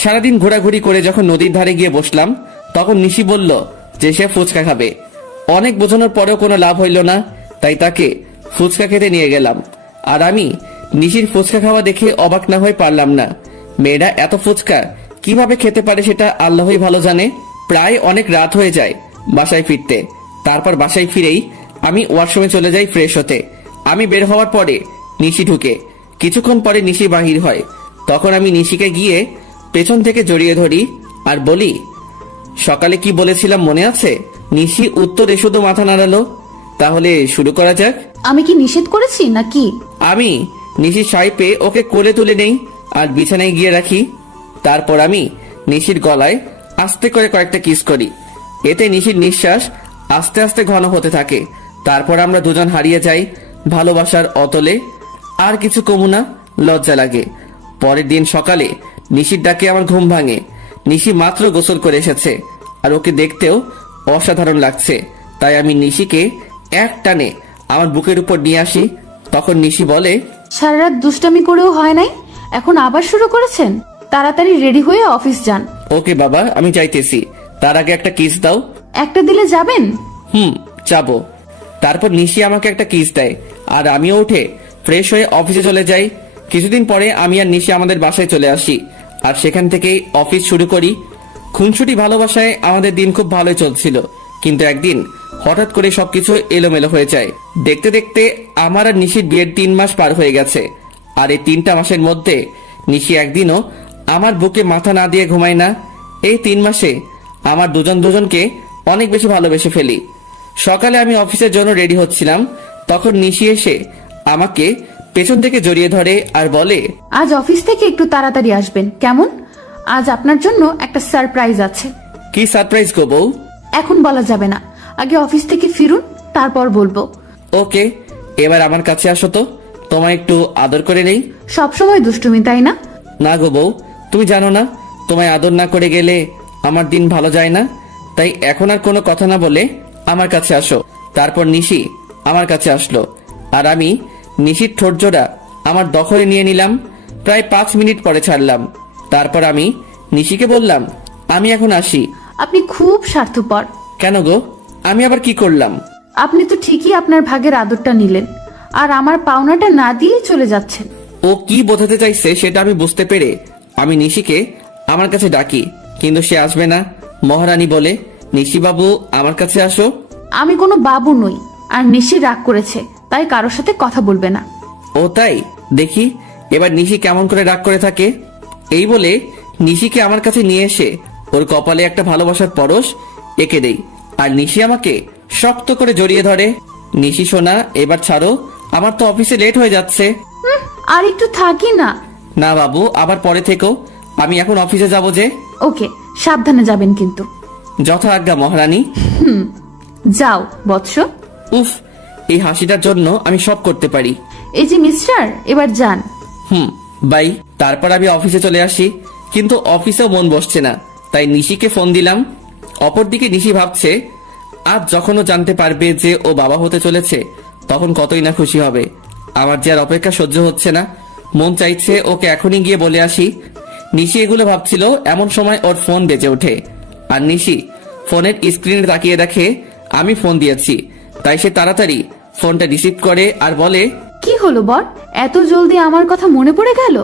সারাদিন ঘোরাঘুরি করে যখন নদীর ধারে গিয়ে বসলাম, তখন নিশি বলল যে সে ফুচকা খাবে। অনেক বোঝানোর পরেও কোনো লাভ হইল না, তাই তাকে ফুচকা খেতে নিয়ে গেলাম। আর আমি নিশির ফুচকা খাওয়া দেখে অবাক না হয়ে পারলাম না। মেয়েরা এত ফুচকা কিভাবে খেতে পারে সেটা আল্লাহই ভালো জানে। প্রায় অনেক রাত হয়ে যায় বাসায় ফিরতে। তারপর বাসায় ফিরেই আমি ওয়াশরুমে চলে যাই ফ্রেশ হতে। আমি বের হওয়ার পরে নিশি ঢুকে। কিছুক্ষণ পরে নিশি বাহির হয়। তখন আমি নিশিকে গিয়ে পেছন থেকে জড়িয়ে ধরি আর বলি, সকালে কি বলেছিলাম মনে আছে? নিশি উত্তরে শুধু মাথা নাড়ালো। তাহলে শুরু করা যাক। আমি কি নিষেধ করেছি নাকি? আমি নিশির শাড়ি পেয়ে ওকে কোলে তুলে নেই আর বিছানায় গিয়ে রাখি। তারপর আমি নিশির গলায় আস্তে করে কয়েকটা কিস করি। এতে নিশির নিঃশ্বাস আস্তে আস্তে ঘন হতে থাকে। তারপর আমরা দুজন হারিয়ে যাই ভালোবাসার অতলে। আর কিছু কমু না, লজ্জা লাগে। পরের দিন সকালে নিশির ডাকে আমার ঘুম ভাঙে। নিশি মাত্র গোসল করে এসেছে আর ওকে দেখতেও অসাধারণ লাগছে। তাই আমি নিশিকে এক টানে আমার বুকের উপর নিয়ে আসি। তখন নিশি বলে, সারা রাত দুষ্টামি করেও হয় নাই, এখন আবার শুরু করেছেন? তাড়াতাড়ি রেডি হয়ে অফিস যান। ওকে বাবা, আমি যাইতেছি। তার আগে একটা কিস দাও। একটা দিলে যাবেন? যাবো। তারপর নিশি আমাকে একটা কিস দেয় আর আমিও উঠে ফ্রেশ হয়ে অফিসে চলে যাই। কিছুদিন পরে আমি আর নিশি আমাদের বাসায় চলে আসি আর সেখান থেকেই অফিস শুরু করি। খুনসুটি ভালোবাসায় আমাদের দিন খুব ভালোই চলছিল, কিন্তু একদিন হঠাৎ করে সবকিছু এলোমেলো হয়ে যায়। দেখতে দেখতে আমার আর নিশির বিয়ের 3 মাস পার হয়ে গেছে। আর এই 3টা মাসের মধ্যে নিশি একদিনও আমার বুকে মাথা না দিয়ে ঘুমায় না। এই 3 মাসে আমার দুজনকে অনেক বেশি ভালোবেসে ফেলি। সকালে আমি অফিসের জন্য রেডি হচ্ছিলাম, তখন নিশি এসে আমাকে পেছন থেকে জড়িয়ে ধরে আর বলে, আজ অফিস থেকে একটু তাড়াতাড়ি আসবেন কেমন? আজ আপনার জন্য একটা সারপ্রাইজ আছে। কি সারপ্রাইজ গো বউ? এখন বলা যাবে না, আগে অফিস থেকে ফিরুন, তারপর বলবো। ওকে, এবার আমার কাছে আসো তো, তোমায় একটু আদর করে নেই। সবসময় দুষ্টুমি তাই না? না গো বউ, তুমি জানো না, তোমায় আদর না করে গেলে আমার দিন ভালো যায় না। তাই এখন আর কোনো কথা না বলে আমার কাছে আসো। তারপর নিশি আমার কাছে আসলো আর আমি নিশির ঠোঁট জোড়া আমার দখলে নিয়ে নিলাম। প্রায় 5 মিনিট পরে ছাড়লাম। তারপর আমি নিশিকে বললাম, আমি এখন আসি। আপনি খুব স্বার্থপর। কেন গো, আমি আবার কি করলাম? আপনি তো ঠিকই আপনার ভাগের আদরটা নিলেন আর আমার পাওনাটা না দিয়ে চলে যাচ্ছেন। ও কি বোঝাতে চাইছে সেটা আমি বুঝতে পেরে আমি নিশিকে আমার কাছে ডাকি, কিন্তু সে আসবে না। মহারানী বলে, নিশি বাবু আমার কাছে আসো। আমি কোনো বাবু নই, আর নিশি রাগ করেছে তাই কারোর সাথে কথা বলবে না। ও তাই? দেখি এবার নিশি কেমন করে রাগ করে থাকে। এই বলে নিশিকে আমার কাছে নিয়ে এসে ওর কপালে একটা ভালোবাসার পরশ এঁকে দেই আর নিশি আমাকে শক্ত করে জড়িয়ে ধরে। নিশি সোনা, এবার ছাড়ো, আমার তো অফিসে লেট হয়ে যাচ্ছে। আর একটু থাকি না। না বাবু, আবার পরে থেকো, আমি এখন অফিসে যাব যে। ওকে, সাবধানে যাবেন কিন্তু। যথা আজ্ঞা মহারানী। যাও বৎস। উফ, এই হাসিটার জন্য আমি সব করতে পারি। এই যে মিস্টার, এবার যান। বাই। তারপর আমি অফিসে চলে আসি, কিন্তু অফিসেও মন বসছে না। তাই নিশিকে ফোন দিলাম। অপরদিকে নিশি ভাবছে, আজ যখন ও জানতে পারবে যে ও বাবা হতে চলেছে তখন কতই না খুশি হবে। আমার যে আর অপেক্ষা সহ্য হচ্ছে না, মন চাইছে ওকে এখনই গিয়ে বলে আসি। নিশি এগুলো ভাবছিল, এমন সময় ওর ফোন বেজে ওঠে আর নিশি ফোনের স্ক্রিনে তাকিয়ে দেখে আমি ফোন দিয়েছি। তাই সে তাড়াতাড়ি ফোনটা রিসিভ করে আর বলে, কি হলো বর, এত জলদি আমার কথা মনে পড়ে গেল?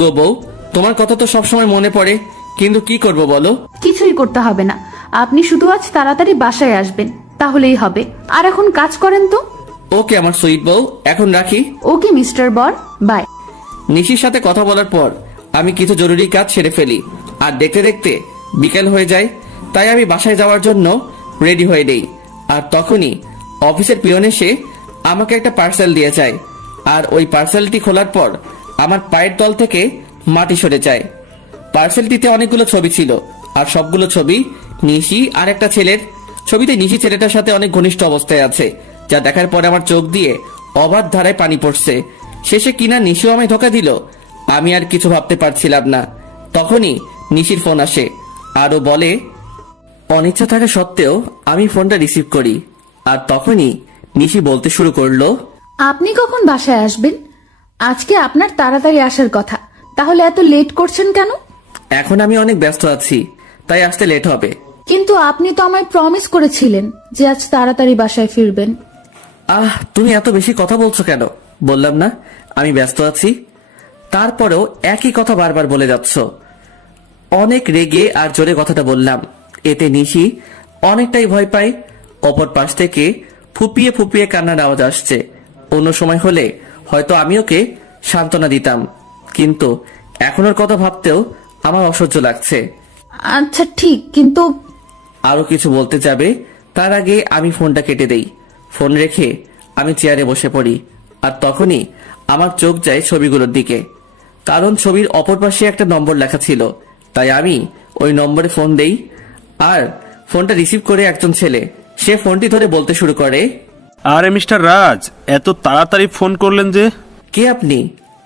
গো বউ, তোমার কথা তো সবসময় মনে পড়ে, কিন্তু কি করব বলো? কিছুই করতে হবে না, আপনি শুধু আজ তাড়াতাড়ি বাসায় আসবেন, তাহলেই হবে। আর এখন কাজ করেন তো। ওকে আমার সুইট বউ, এখন রাখি। ওকে মিস্টার বর, বাই। নিশির সাথে কথা বলার পর আমি কিছু জরুরি কাজ সেরে ফেলি আর দেখতে দেখতে বিকেল হয়ে যায়। তাই আমি বাসায় যাওয়ার জন্য রেডি হয়ে নেই। আর তখনই অফিসের পিয়ন এসে আমাকে একটা পার্সেল দিয়ে যায় আর ওই পার্সেলটি খোলার পর আমার পায়ের তল থেকে মাটি সরে যায়। পার্সেলটিতে অনেকগুলো ছবি ছিল আর সবগুলো ছবি নিশি আর একটা ছেলের। ছবিতে নিশি ছেলেটার সাথে অনেক ঘনিষ্ঠ অবস্থায় আছে, যা দেখার পরে আমার চোখ দিয়ে অবাধ ধারায় পানি পড়ছে। শেষে কিনা নিশিও আমায় ধোকা দিল, আমি আর কিছু ভাবতে পারছিলাম না। তখনই নিশির ফোন আসে আর ও বলে, অনিচ্ছা থাকা সত্ত্বেও আমি ফোনটা রিসিভ করি। আর তখনই নিশি বলতে শুরু করলো, আপনি কখন বাসায় আসবেন? আজকে আপনার তাড়াতাড়ি আসার কথা, তাহলে এত লেট করছেন কেন? এখন আমি অনেক ব্যস্ত আছি, তাই আসতে লেট হবে। কিন্তু আপনি তো আমায় প্রমিস করেছিলেন যে আজ তাড়াতাড়ি বাসায় ফিরবেন। তুমি এত বেশি কথা বলছো কেন? বললাম না আমি ব্যস্ত আছি, তারপরেও একই কথা বারবার বলে যাচ্ছ। অনেক রেগে আর জোরে কথাটা বললাম। এতে নিশি অনেকটাই ভয় পায়। অপর পাশ থেকে ফুপিয়ে ফুপিয়ে কান্নার আওয়াজ আসছে। অন্য সময় হলে হয়তো আমি ওকে সান্ত্বনা দিতাম, কিন্তু এখন ওর কথা ভাবতেও আমার অসহ্য লাগছে। আচ্ছা ঠিক, কিন্তু আরো কিছু বলতে যাবে তার আগে আমি ফোনটা কেটে দেই। ফোন রেখে আমি চেয়ারে বসে পড়ি, আর তখনই আমার চোখ যায় ছবিগুলোর দিকে। কারণ ছবির অপর পাশে একটা নম্বর লেখা ছিল, তাই আমি ওই নম্বরে ফোন দেই। আর ফোনটা রিসিভ করে একজন ছেলে, সে ফোনটি ধরে বলতে শুরু করে, আরে মিস্টার রাজ, এত তাড়াতাড়ি ফোন করলেন যে? কে আপনি,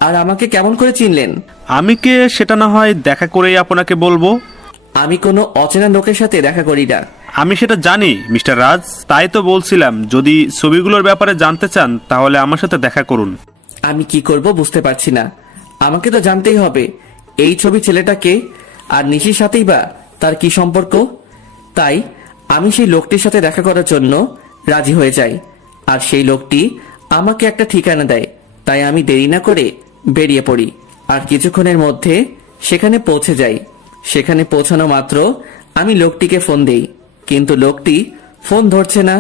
আর আমাকে কেমন করে চিনলেন? আমি কে সেটা না হয় দেখা করেই আপনাকে বলবো। আমি কোনো অচেনা লোকের সাথে দেখা করি না। আমি সেটা জানি মিস্টার রাজ, তাই তো বলছিলাম যদি ছবিগুলোর ব্যাপারে জানতে চান তাহলে আমার সাথে দেখা করুন। আমি কি করব বুঝতে পারছি না। আমাকে তো জানতেই হবে এই ছবি ছেলেটাকে, আর নিশির সাথেই বা তার কি সম্পর্ক। তাই আমি সেই লোকটির সাথে দেখা করার জন্য রাজি হয়ে যাই, আর সেই লোকটি আমাকে একটা ঠিকানা দেয়। তাই আমি দেরি না করে বেরিয়ে পড়ি, আর কিছুক্ষণের মধ্যে সেখানে পৌঁছে যাই। সেখানে পৌঁছানো মাত্র আমি লোকটিকে ফোন দেই, কিন্তু লোকটি ফোন ধরছে না।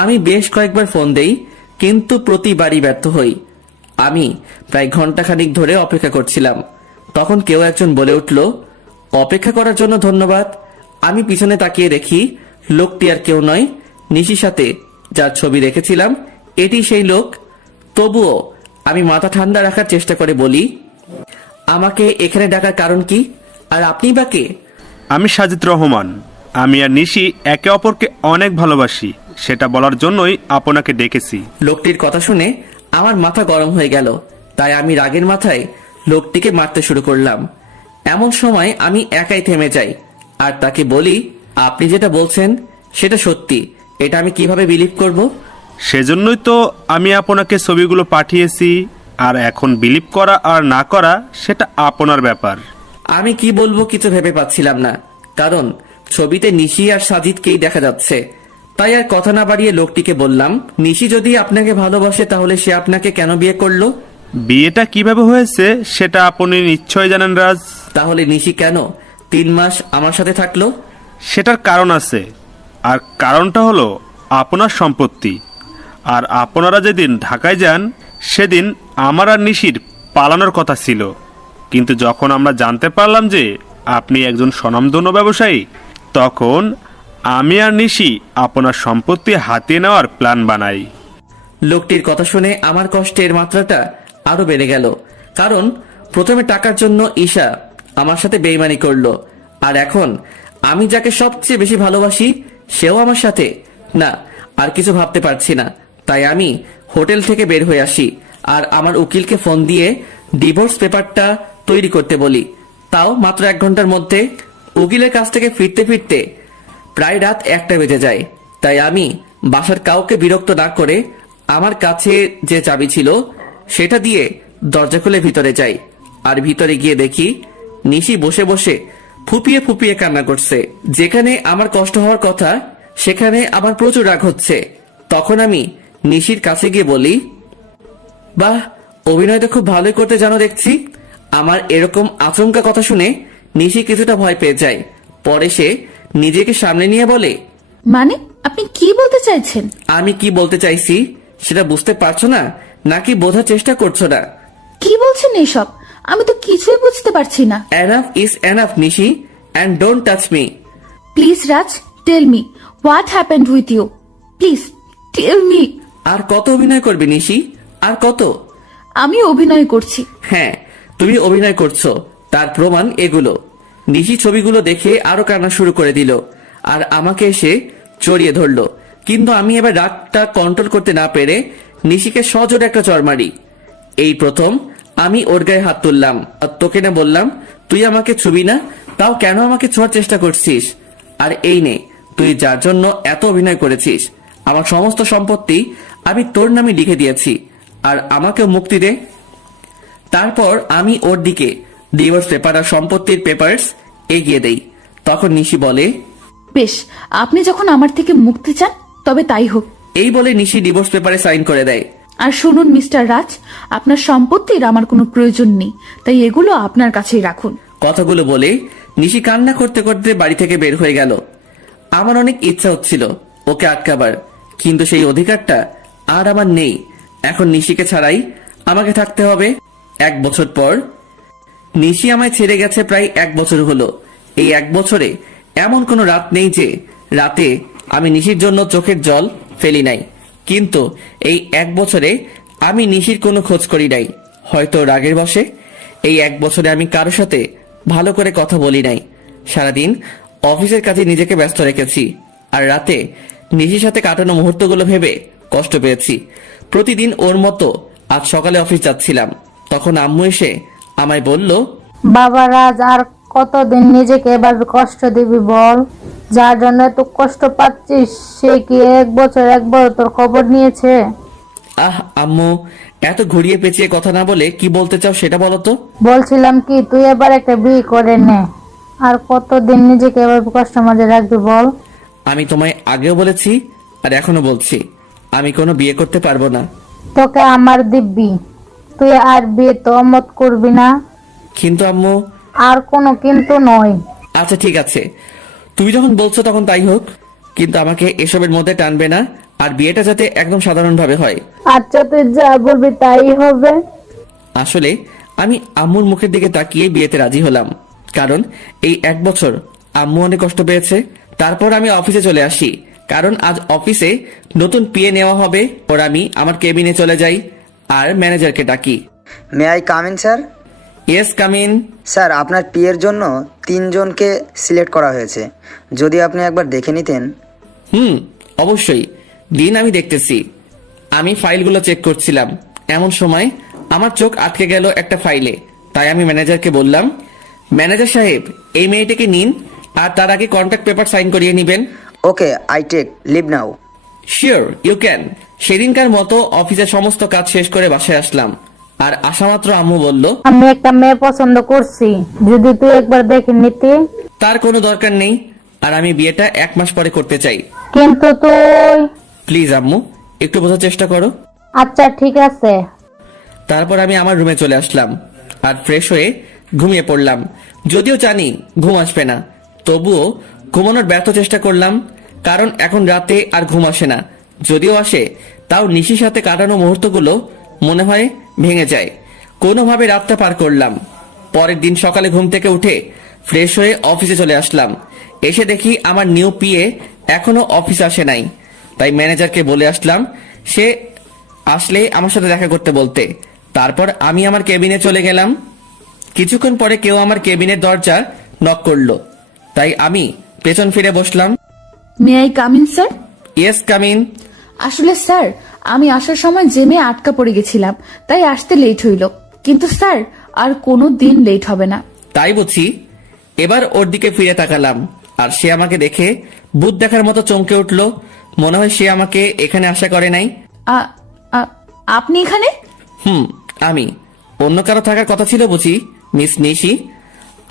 আমি বেশ কয়েকবার ফোন দেই, কিন্তু প্রতিবারই ব্যর্থ হই। আমি প্রায় ঘন্টাখানিক ধরে অপেক্ষা করছিলাম। তখন কেউ একজন বলে উঠল, অপেক্ষা করার জন্য ধন্যবাদ। আমি পিছনে তাকিয়ে দেখি লোকটি আর কেউ নয়, নিশির সাথে যার ছবি রেখেছিলাম এটি সেই লোক। তবুও আমি মাথা ঠান্ডা রাখার চেষ্টা করে বলি, আমাকে এখানে ডাকার কারণ কি, আর আপনি বা কে? আমি সাজিদ রহমান। আমি আর নিশি একে অপরকে অনেক ভালোবাসি, সেটা বলার জন্যই আপনাকে ডেকেছি। লোকটির কথা শুনে আমার মাথা গরম হয়ে গেল, তাই আমি রাগের মাথায় লোকটিকে মারতে শুরু করলাম। এমন সময় আমি একাই থেমে যাই, আর তাকে বলি, আপনি যেটা বলছেন সেটা সত্যি, এটা আমি কিভাবে বিলিভ করব? সেজন্যই তো আমি আপনাকে ছবিগুলো পাঠিয়েছি, আর এখন বিলিভ করা আর না করা সেটা আপনার ব্যাপার। আমি কি বলবো কিছু ভেবে পাচ্ছিলাম না, কারণ ছবিতে নিশি আর সাজিদকেই দেখা যাচ্ছে। তাই আর কথা না বাড়িয়ে লোকটিকে বললাম, নিশি যদি আপনাকে ভালোবাসে তাহলে সে আপনাকে কেন বিয়ে করলো? বিয়েটা কিভাবে হয়েছে সেটা আপনি নিশ্চয় জানেন রাজ। তাহলে নিশি কেন 3 মাস আমার সাথে থাকলো? সেটার কারণ আছে, আর কারণটা হলো আপনার সম্পত্তি। আর আপনারা যেদিন ঢাকায় যান সেদিন আমার আর নিশির পালানোর কথা ছিল, কিন্তু যখন আমরা জানতে পারলাম যে আপনি একজন স্বনামধন্য ব্যবসায়ী, তখন আমি আর নিশি আপনার সম্পত্তি হাতিয়ে নেওয়ার প্ল্যান বানাই। লোকটির কথা শুনে আমার কষ্টের মাত্রাটা আরো বেড়ে গেল, কারণ প্রথমে টাকার জন্য ঈশা আমার সাথে বেইমানি করলো, আর এখন আমি যাকে সবচেয়ে বেশি ভালোবাসি সেও আমার সাথে। না, আর কিছু ভাবতে পারছি না। তাই আমি হোটেল থেকে বের হয়ে আসি, আর আমার উকিলকে ফোন দিয়ে ডিভোর্স পেপারটা তৈরি করতে বলি। তাও মাত্র 1 ঘন্টার মধ্যে। উকিলের কাছ থেকে ফিরতে ফিরতে প্রায় রাত 1টা বেজে যায়। তাই আমি বাসার কাউকে বিরক্ত না করে আমার কাছে যে চাবি ছিল সেটা দিয়ে দরজা খুলে ভিতরে যাই, আর ভিতরে গিয়ে দেখি নিশি বসে বসে ফুপিয়ে ফুপিয়ে কান্না করছে। যেখানে আমার কষ্ট হওয়ার কথা সেখানে আমার প্রচুর রাগ হচ্ছে। তখন আমি নিশির কাছে গিয়ে বলি, বাহ, অভিনয় তো খুব ভালোই করতে জানো দেখছি। আমার এরকম আচমকা কথা শুনে নিশি কিছুটা ভয় পেয়ে যায়। পরে সে নিজেকে সামনে নিয়ে বলে, মানে আপনি কি বলতে চাইছেন? আমি কি বলতে চাইছি সেটা বুঝতে পারছো না, নাকি বোঝার চেষ্টা করছো না? কি বলছেন এসব? আমি তো কিছুই বুঝতে পারছি না। Enough is enough Nishi, and don't touch me. Please Raj, tell me what happened with you. Please tell me. আর কত অভিনয় করবে নিশি, আর কত? আমি অভিনয় করছি। হ্যাঁ, তুমি অভিনয় করছো, তার প্রমাণ এগুলো। নিশি ছবিগুলো দেখে আরো কান্না শুরু করে দিল, আর আমাকে এসে জড়িয়ে ধরলো। কিন্তু আমি এবার রাগটা কন্ট্রোল করতে না পেরে নিশিকে সজোরে একটা চড় মারি। এই প্রথম আমি ওর গায়ে হাত তুললাম, আর তোকে না বললাম তুই আমাকে ছুবি না, তাও কেন আমাকে ছোঁয়ার চেষ্টা করছিস? আর এই নে, তুই যার জন্য এত অভিনয় করেছিস, আমার সমস্ত সম্পত্তি আমি তোর নামে লিখে দিয়েছি, আর আমাকেও মুক্তি দে। তারপর আমি ওর দিকে ডিভোর্স পেপার আর সম্পত্তির পেপারস এগিয়ে দেই। তখন নিশি বলে, বেশ, আপনি যখন আমার থেকে মুক্তি চান তবে তাই হোক। এই বলে নিশি ডিভোর্স পেপারে সাইন করে দেয়। আর শুনুন মিস্টার রাজ, আপনার সম্পত্তির আমার কোনো প্রয়োজন নেই, তাই এগুলো আপনার কাছেই রাখুন। কথাগুলো বলে নিশি কান্না করতে করতে বাড়ি থেকে বের হয়ে গেল। আমার অনেক ইচ্ছা হচ্ছিল ওকে আটকাবার, কিন্তু সেই অধিকারটা আর আমার নেই। এখন নিশিকে ছাড়াই আমাকে থাকতে হবে। 1 বছর পর নিশি আমায় ছেড়ে গেছে, প্রায় 1 বছর হলো। এই 1 বছরে এমন কোনো রাত নেই যে রাতে আমি নিশির জন্য চোখের জল ফেলি নাই। কিন্তু এই 1 বছরে আমি নিশির কোনো খোঁজ করি নাই, হয়তো রাগের বশে। এই 1 বছরে আমি কারোর সাথে ভালো করে কথা বলি নাই। সারাদিন অফিসের কাজে নিজেকে ব্যস্ত রেখেছি, আর রাতে নিশির সাথে কাটানো মুহূর্তগুলো ভেবে কষ্ট পেয়েছি। প্রতিদিন ওর মতো আজ সকালে অফিস যাচ্ছিলাম, তখন আম্মু এসে আমায় বলল, বাবা রাজ, আর কতদিন নিজেকে এভাবে কষ্ট দিবি বল? যার জন্য এত কষ্ট পাচ্ছিস সে কি 1 বছর একবার তোর খবর নিয়েছে? আহ আম্মু, এত ঘুরিয়ে পেঁচিয়ে কথা না বলে কি বলতে চাও সেটা বলো তো। বলছিলাম কি, তুই এবার একটা বিয়ে করে নে। আর কতদিন নিজেকে এভাবে কষ্ট মাঝে রাখবি বল? আমি তোমায় আগেও বলেছি আর এখনো বলছি, আমি কোনো বিয়ে করতে পারবো না। তোকে আমার দিব্যি, তুই আর বিয়ে তো মত করবি না। কিন্তু আম্মু। আর কোনো কিন্তু নয়। আচ্ছা ঠিক আছে, তুমি যখন বলছো তখন তাই হোক, কিন্তু আমাকে এসবের মধ্যে টানবে না, আর বিয়েটা যাতে একদম সাধারণভাবে হয়। আচ্ছা, তুই যা বলবি তাই হবে। আসলে আমি আম্মুর মুখের দিকে তাকিয়ে বিয়েতে রাজি হলাম, কারণ এই 1 বছর আম্মু অনেক কষ্ট পেয়েছে। তারপর আমি অফিসে চলে আসি, কারণ আজ অফিসে নতুন পিএ নেওয়া হবে। ওর আমি আমার কেবিনে চলে যাই আর ম্যানেজারকে ডাকি। May I come in sir? Yes, come in. Sir, আপনার পিএর জন্য 3 জনকে সিলেক্ট করা হয়েছে, যদি আপনি একবার দেখে নিতেন। অবশ্যই দিন, আমি দেখতেছি। আমি ফাইলগুলো চেক করছিলাম, এমন সময় আমার চোখ আটকে গেল একটা ফাইলে। তাই আমি ম্যানেজারকে বললাম, ম্যানেজার সাহেব, এই মেয়েটাকে নিন, আর তার আগে কন্ট্রাক্ট পেপার সাইন করিয়ে নেবেন। Okay, I take leave now. Sure, you can. সেদিনকার মতো অফিসের সমস্ত কাজ শেষ করে বাসায় আসলাম, আর আসামাত্র আম্মু বলল, আমি একটা মেয়ে পছন্দ করছি, যদি তুই একবার দেখে নিতি। তার কোনো দরকার নেই, আর আমি বিয়েটা 1 মাস পরে করতে চাই। কিন্তু তুই। প্লিজ আম্মু, একটু বোঝার চেষ্টা করো। আচ্ছা ঠিক আছে। তারপর আমি আমার রুমে চলে আসলাম আর ফ্রেশ হয়ে ঘুমিয়ে পড়লাম। যদিও জানি ঘুম আসবে না, তবুও ঘুমানোর ব্যর্থ চেষ্টা করলাম, কারণ এখন রাতে আর ঘুম আসে না। যদিও আসে, তাও নিশির সাথে কাটানো মুহূর্তগুলো মনে হয় ভেঙে যায়। কোনোভাবে রাতটা পার করলাম। পরের দিন সকালে ঘুম থেকে উঠে ফ্রেশ হয়ে অফিসে চলে আসলাম। এসে দেখি আমার নিউ পিএ এখনো অফিস আসে নাই। তাই ম্যানেজারকে বলে আসলাম সে আসলে আমার সাথে দেখা করতে বলতে। তারপর আমি আমার কেবিনে চলে গেলাম। কিছুক্ষণ পরে কেউ আমার কেবিনের দরজা নক করলো, তাই আমি পেছন ফিরে বসলাম। May I come in sir? Yes, come in. আসলে স্যার, আমি আসার সময় জেমে আটকা পড়ে গেছিলাম, তাই আসতে লেট হইল। কিন্তু স্যার, আর কোনো দিন লেট হবে না। তাই বুঝি। এবার ওর দিকে ফিরে তাকালাম, আর সে আমাকে দেখে ভূত দেখার মতো চমকে উঠলো। মনে হয় সে আমাকে এখানে আশা করে নাই। আপনি এখানে? আমি। অন্য কারো থাকার কথা ছিল বুঝি, মিস নিশি?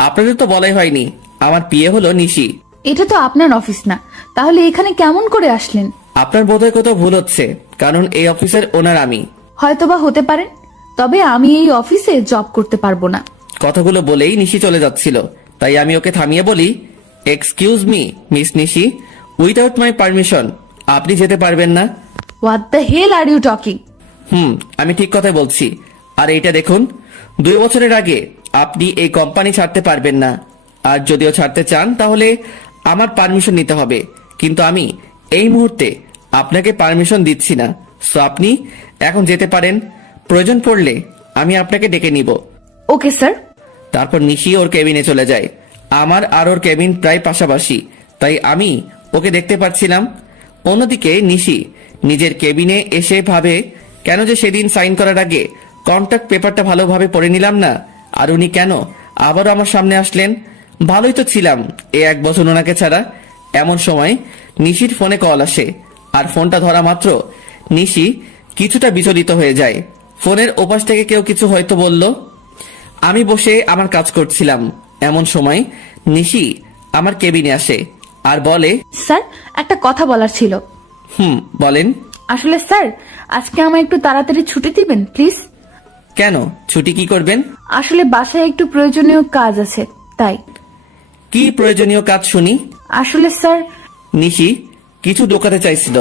আপনাদের তো বলাই হয়নি আমার পিএ হলো নিশি। এটা তো আপনার অফিস না, তাহলে এখানে কেমন করে আসলেন? আপনার বোধহয় কোথাও ভুল হচ্ছে, কারণ এই অফিসের ওনার আমি। হয়তোবা হতে পারেন, তবে আমি এই অফিসে জব করতে পারবো না। কথাগুলো বলেই নিশি চলে যাচ্ছিল, তাই আমি ওকে থামিয়ে বলি, excuse me miss Nishi, without my permission আপনি যেতে পারবেন না। What the hell are you talking? আমি ঠিক কথাই বলছি। আর এইটা দেখুন, 2 বছরের আগে আপনি এই কোম্পানি ছাড়তে পারবেন না, আর যদিও ছাড়তে চান তাহলে আমার পারমিশন নিতে হবে। কিন্তু আমি এই মুহূর্তে আপনাকে পারমিশন দিচ্ছি না, সো আপনি এখন যেতে পারেন। প্রয়োজন পড়লে আমি আপনাকে ডেকে নিব। Okay sir. তারপর নিশি ওর কেবিনে চলে যায়। আমার আর ওর কেবিন প্রায় পাশাপাশি, তাই আমি ওকে দেখতে পাচ্ছিলাম। অন্যদিকে নিশি নিজের কেবিনে এসে ভাবে, কেন যে সেদিন সাইন করার আগে কন্ট্রাক্ট পেপারটা ভালোভাবে পড়ে নিলাম না, আর উনি কেন আবারও আমার সামনে আসলেন। ভালোই তো ছিলাম এই 1 বছর ওনাকে ছাড়া। এমন সময় নিশির ফোনে কল আসে, আর ফোনটা ধরা মাত্র নিশি কিছুটা বিচলিত হয়ে যায়। ফোনের ওপাশ থেকে কেউ কিছু হয়তো বলল। আমি বসে আমার কাজ করছিলাম, এমন সময় নিশি আমার কেবিনে আসে আর বলে, স্যার, একটা কথা বলার ছিল। বলেন। আসলে স্যার, আজকে আমায় একটু তাড়াতাড়ি ছুটি দিবেন প্লিজ। কেন, ছুটি কি করবেন? আসলে বাসায় একটু প্রয়োজনীয় কাজ আছে, তাই। কি প্রয়োজনীয় কাজ শুনি? আসলে স্যার, নিশি কিছু দোকাতে চাইছিল,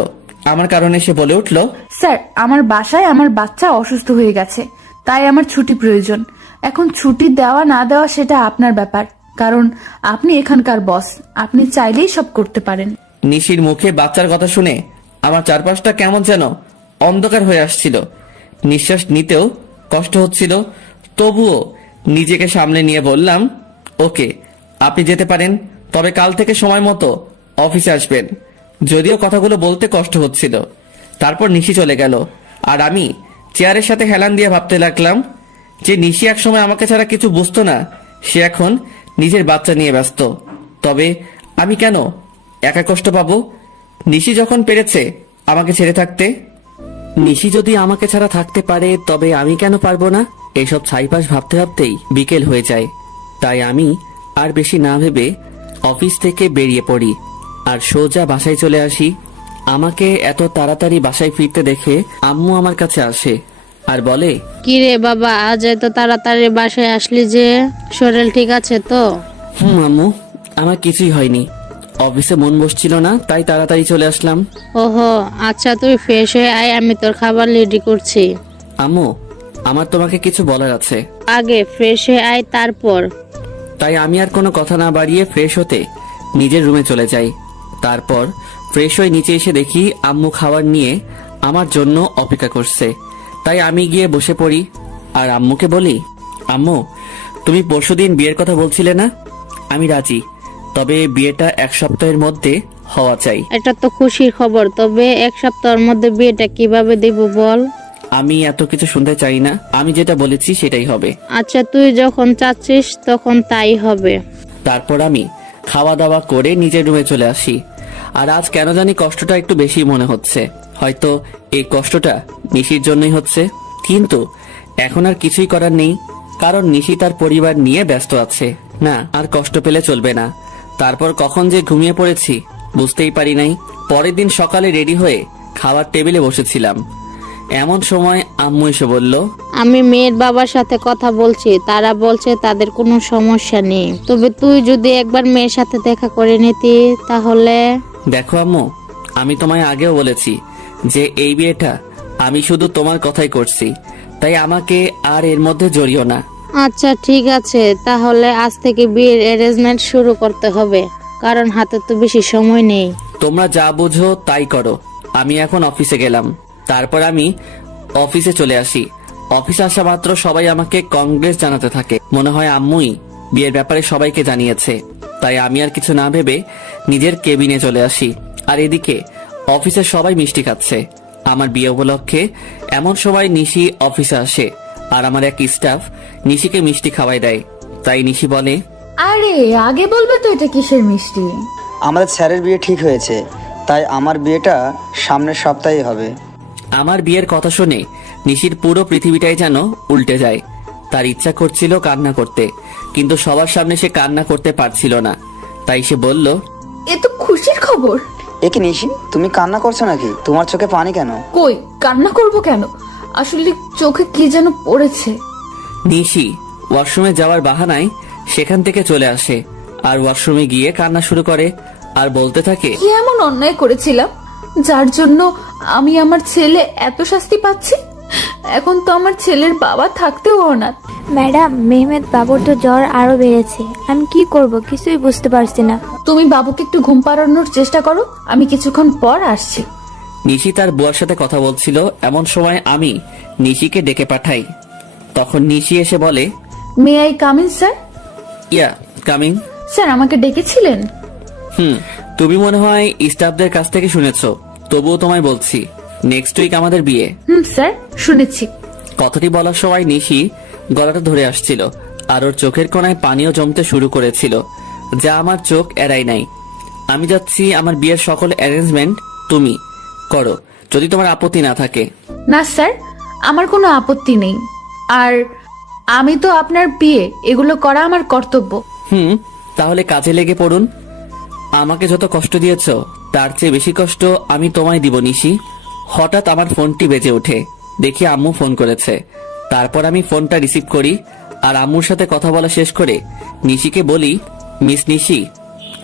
আমার কারণে সে বলে উঠল, স্যার আমার বাসায় আমার বাচ্চা অসুস্থ হয়ে গেছে, তাই আমার ছুটি প্রয়োজন। এখন ছুটি দেওয়া না দেওয়া সেটা আপনার ব্যাপার, কারণ আপনি এখানকার বস, আপনি চাইলেই সব করতে পারেন। নিশির মুখে বাচ্চার কথা শুনে আমার চারপাশটা কেমন যেন অন্ধকার হয়ে আসছিল। নিঃশ্বাস নিতেও কষ্ট হচ্ছিল, তবুও নিজেকে সামলে নিয়ে বললাম, ওকে আপনি যেতে পারেন, তবে কাল থেকে সময় মতো অফিসে আসবেন। যদিও কথাগুলো বলতে কষ্ট হচ্ছিল। তারপর নিশি চলে গেল, আর আমি চেয়ারের সাথে হেলান দিয়ে ভাবতে লাগলাম যে নিশি একসময় আমাকে ছাড়া কিছু বুঝতো না, সে এখন নিজের বাচ্চা নিয়ে ব্যস্ত। তবে আমি কেন একা কষ্ট পাবো? নিশি যখন পেরেছে আমাকে ছেড়ে থাকতে, নিশি যদি আমাকে ছাড়া থাকতে পারে তবে আমি কেন পারবো না? এইসব ছাইপাশ ভাবতে ভাবতেই বিকেল হয়ে যায়। তাই আমি আর বেশি না ভেবে অফিস থেকে বেরিয়ে পড়ি আর সোজা বাসায় চলে আসি। আমাকে এত তাড়াতাড়ি বাসায় ফিরতে দেখে আম্মু আমার কাছে আসে আর বলে, কি রে বাবা, আজ এত তাড়াতাড়ি বাসায় আসলি যে? শরীর ঠিক আছে তো? আম্মু আমার কিছুই হয়নি, অফিসে মন বসছিল না তাই তাড়াতাড়ি চলে আসলাম। ওহো আচ্ছা, তুই ফ্রেশ হয়ে আয়, আমি তোর খাবার রেডি করছি। আম্মু আমার তোমাকে কিছু বলার আছে। আগে ফ্রেশ হয়ে আয় তারপর। তাই আমি আর কোনো কথা না বাড়িয়ে ফ্রেশ হতে নিজের রুমে চলে যাই। তারপর ফ্রেশ হয়ে নিচে এসে দেখি আম্মু খাবার নিয়ে আমার জন্য অপেক্ষা করছে। তাই আমি গিয়ে বসে পড়ি আর আম্মুকে বলি, আম্মু তুমি পরশুদিন বিয়ের কথা বলছিলে না? আমি রাজি, তবে বিয়েটা 1 সপ্তাহের মধ্যে হওয়া চাই। এটা তো খুশির খবর, তবে 1 সপ্তাহের মধ্যে বিয়েটা কিভাবে দেব বল? আমি এত কিছু শুনতে চাই না, আমি যেটা বলেছি সেটাই হবে। আচ্ছা তুই যখন চাচ্ছিস তখন তাই হবে। তারপর আমি খাওয়া দাওয়া করে নিজের রুমে চলে আসি। আর আজ কেন জানি কষ্টটা একটু বেশি মনে হচ্ছে। হয়তো এই কষ্টটা নিশির জন্যই হচ্ছে, কিন্তু এখন আর কিছুই করার নেই, কারণ নিশি তার পরিবার নিয়ে ব্যস্ত আছে। না, আর কষ্ট পেলে চলবে না। তারপর কখন যে ঘুমিয়ে পড়েছি বুঝতেই পারি নাই। পরের দিন সকালে রেডি হয়ে খাবার টেবিলে বসেছিলাম, এমন সময় আম্মু এসে বলল, আমি মেয়ের বাবার সাথে কথা বলছি, তারা বলছে তাদের কোনো সমস্যা নেই, তবে তুই যদি একবার মেয়ের সাথে দেখা করে নিতি তাহলে। দেখো আম্মু, আমি তোমায় আগেও বলেছি যে এই বিয়েটা আমি শুধু তোমার কথাই করছি, তাই আমাকে আর এর মধ্যে জড়িও না। আচ্ছা ঠিক আছে, তাহলে আজ থেকে বিয়ের অ্যারেঞ্জমেন্ট শুরু করতে হবে, কারণ হাতে তো বেশি সময় নেই। তোমরা যা বুঝো তাই করো। আমি এখন অফিসে গেলাম। তারপর আমি অফিসে চলে আসি। অফিসে আসা মাত্র সবাই আমাকে কংগ্রেস জানাতে থাকে। মনে হয় আম্মুই বিয়ের ব্যাপারে সবাইকে জানিয়েছে। তাই আমি আর কিছু না ভেবে নিজের কেবিনে চলে আসি। আর এদিকে অফিসে সবাই মিষ্টি খাচ্ছে আমার বিয়ে উপলক্ষে। এমন সময় নিশি অফিসে আসে আর আমার এক স্টাফ নিশিকে মিষ্টি খাওয়াই দেয়। তাই নিশি বলে, আরে আগে বলবে তো এটা কিসের মিষ্টি? আমাদের স্যারের বিয়ে ঠিক হয়েছে, তাই আমার বিয়েটা সামনের সপ্তাহে হবে। আমার বিয়ের কথা শুনে নিশির পুরো পৃথিবীটাই যেন উল্টে যায়। তার ইচ্ছা করছিল কান্না করতে, কিন্তু সবার সামনে সে কান্না করতে পারছিল না। তাই সে বলল, এ তো খুশির খবর। এ কি নিশি, তুমি কান্না করছো নাকি? তোমার চোখে পানি কেন? কই, কান্না করব কেন? আসলে চোখে কি যেন পড়েছে। নিশি ওয়াশরুমে যাওয়ার বাহানায় সেখান থেকে চলে আসে আর ওয়াশরুমে গিয়ে কান্না শুরু করে আর বলতে থাকে, কি এমন অন্যায় করেছিলাম যার জন্য আমি আমার ছেলে এত শাস্তি পাচ্ছি? এখন তো আমার ছেলের বাবা থাকতেও অনাথ। ম্যাডাম, মেহমেদ বাবুর তো জ্বর আরো বেড়েছে, আমি কি করব কিছুই বুঝতে পারছি না। তুমি বাবুকে একটু ঘুম পাড়ানোর চেষ্টা করো, আমি কিছুক্ষণ পর আসছি। নিশি তার বুয়ার সাথে কথা বলছিল। এমন সময় আমি নিশিকে ডেকে পাঠাই। তখন নিশি এসে বলে, may I come in sir? Ya coming. Sir আমাকে ডেকেছিলেন? তুমি মনে হয় স্টাফদের কাছ থেকে শুনেছো, তবুও তোমায় বলছি, নেক্সট উইক আমাদের বিয়ে। স্যার শুনেছি। কথাটি বলার সময় নিশি গলাটা ধরে আসছিল আর ওর চোখের কোণায় পানিও জমতে শুরু করেছিল, যা আমার চোখ এড়াই নাই। আমি যাচ্ছি, আমার বিয়ের সকল অ্যারেঞ্জমেন্ট তুমি করো, যদি তোমার আপত্তি না থাকে। না স্যার, আমার কোনো আপত্তি নেই, আর আমি তো আপনার বিয়ে, এগুলো করা আমার কর্তব্য। তাহলে কাজে লেগে পড়ুন। আমাকে যত কষ্ট দিয়েছ তার চেয়ে বেশি কষ্ট আমি তোমায় দিব নিশি। হঠাৎ আমার ফোনটি বেজে ওঠে, দেখি আম্মু ফোন করেছে। তারপর আমি ফোনটা রিসিভ করি আর আম্মুর সাথে কথা বলা শেষ করে নিশিকে বলি, মিস নিশি,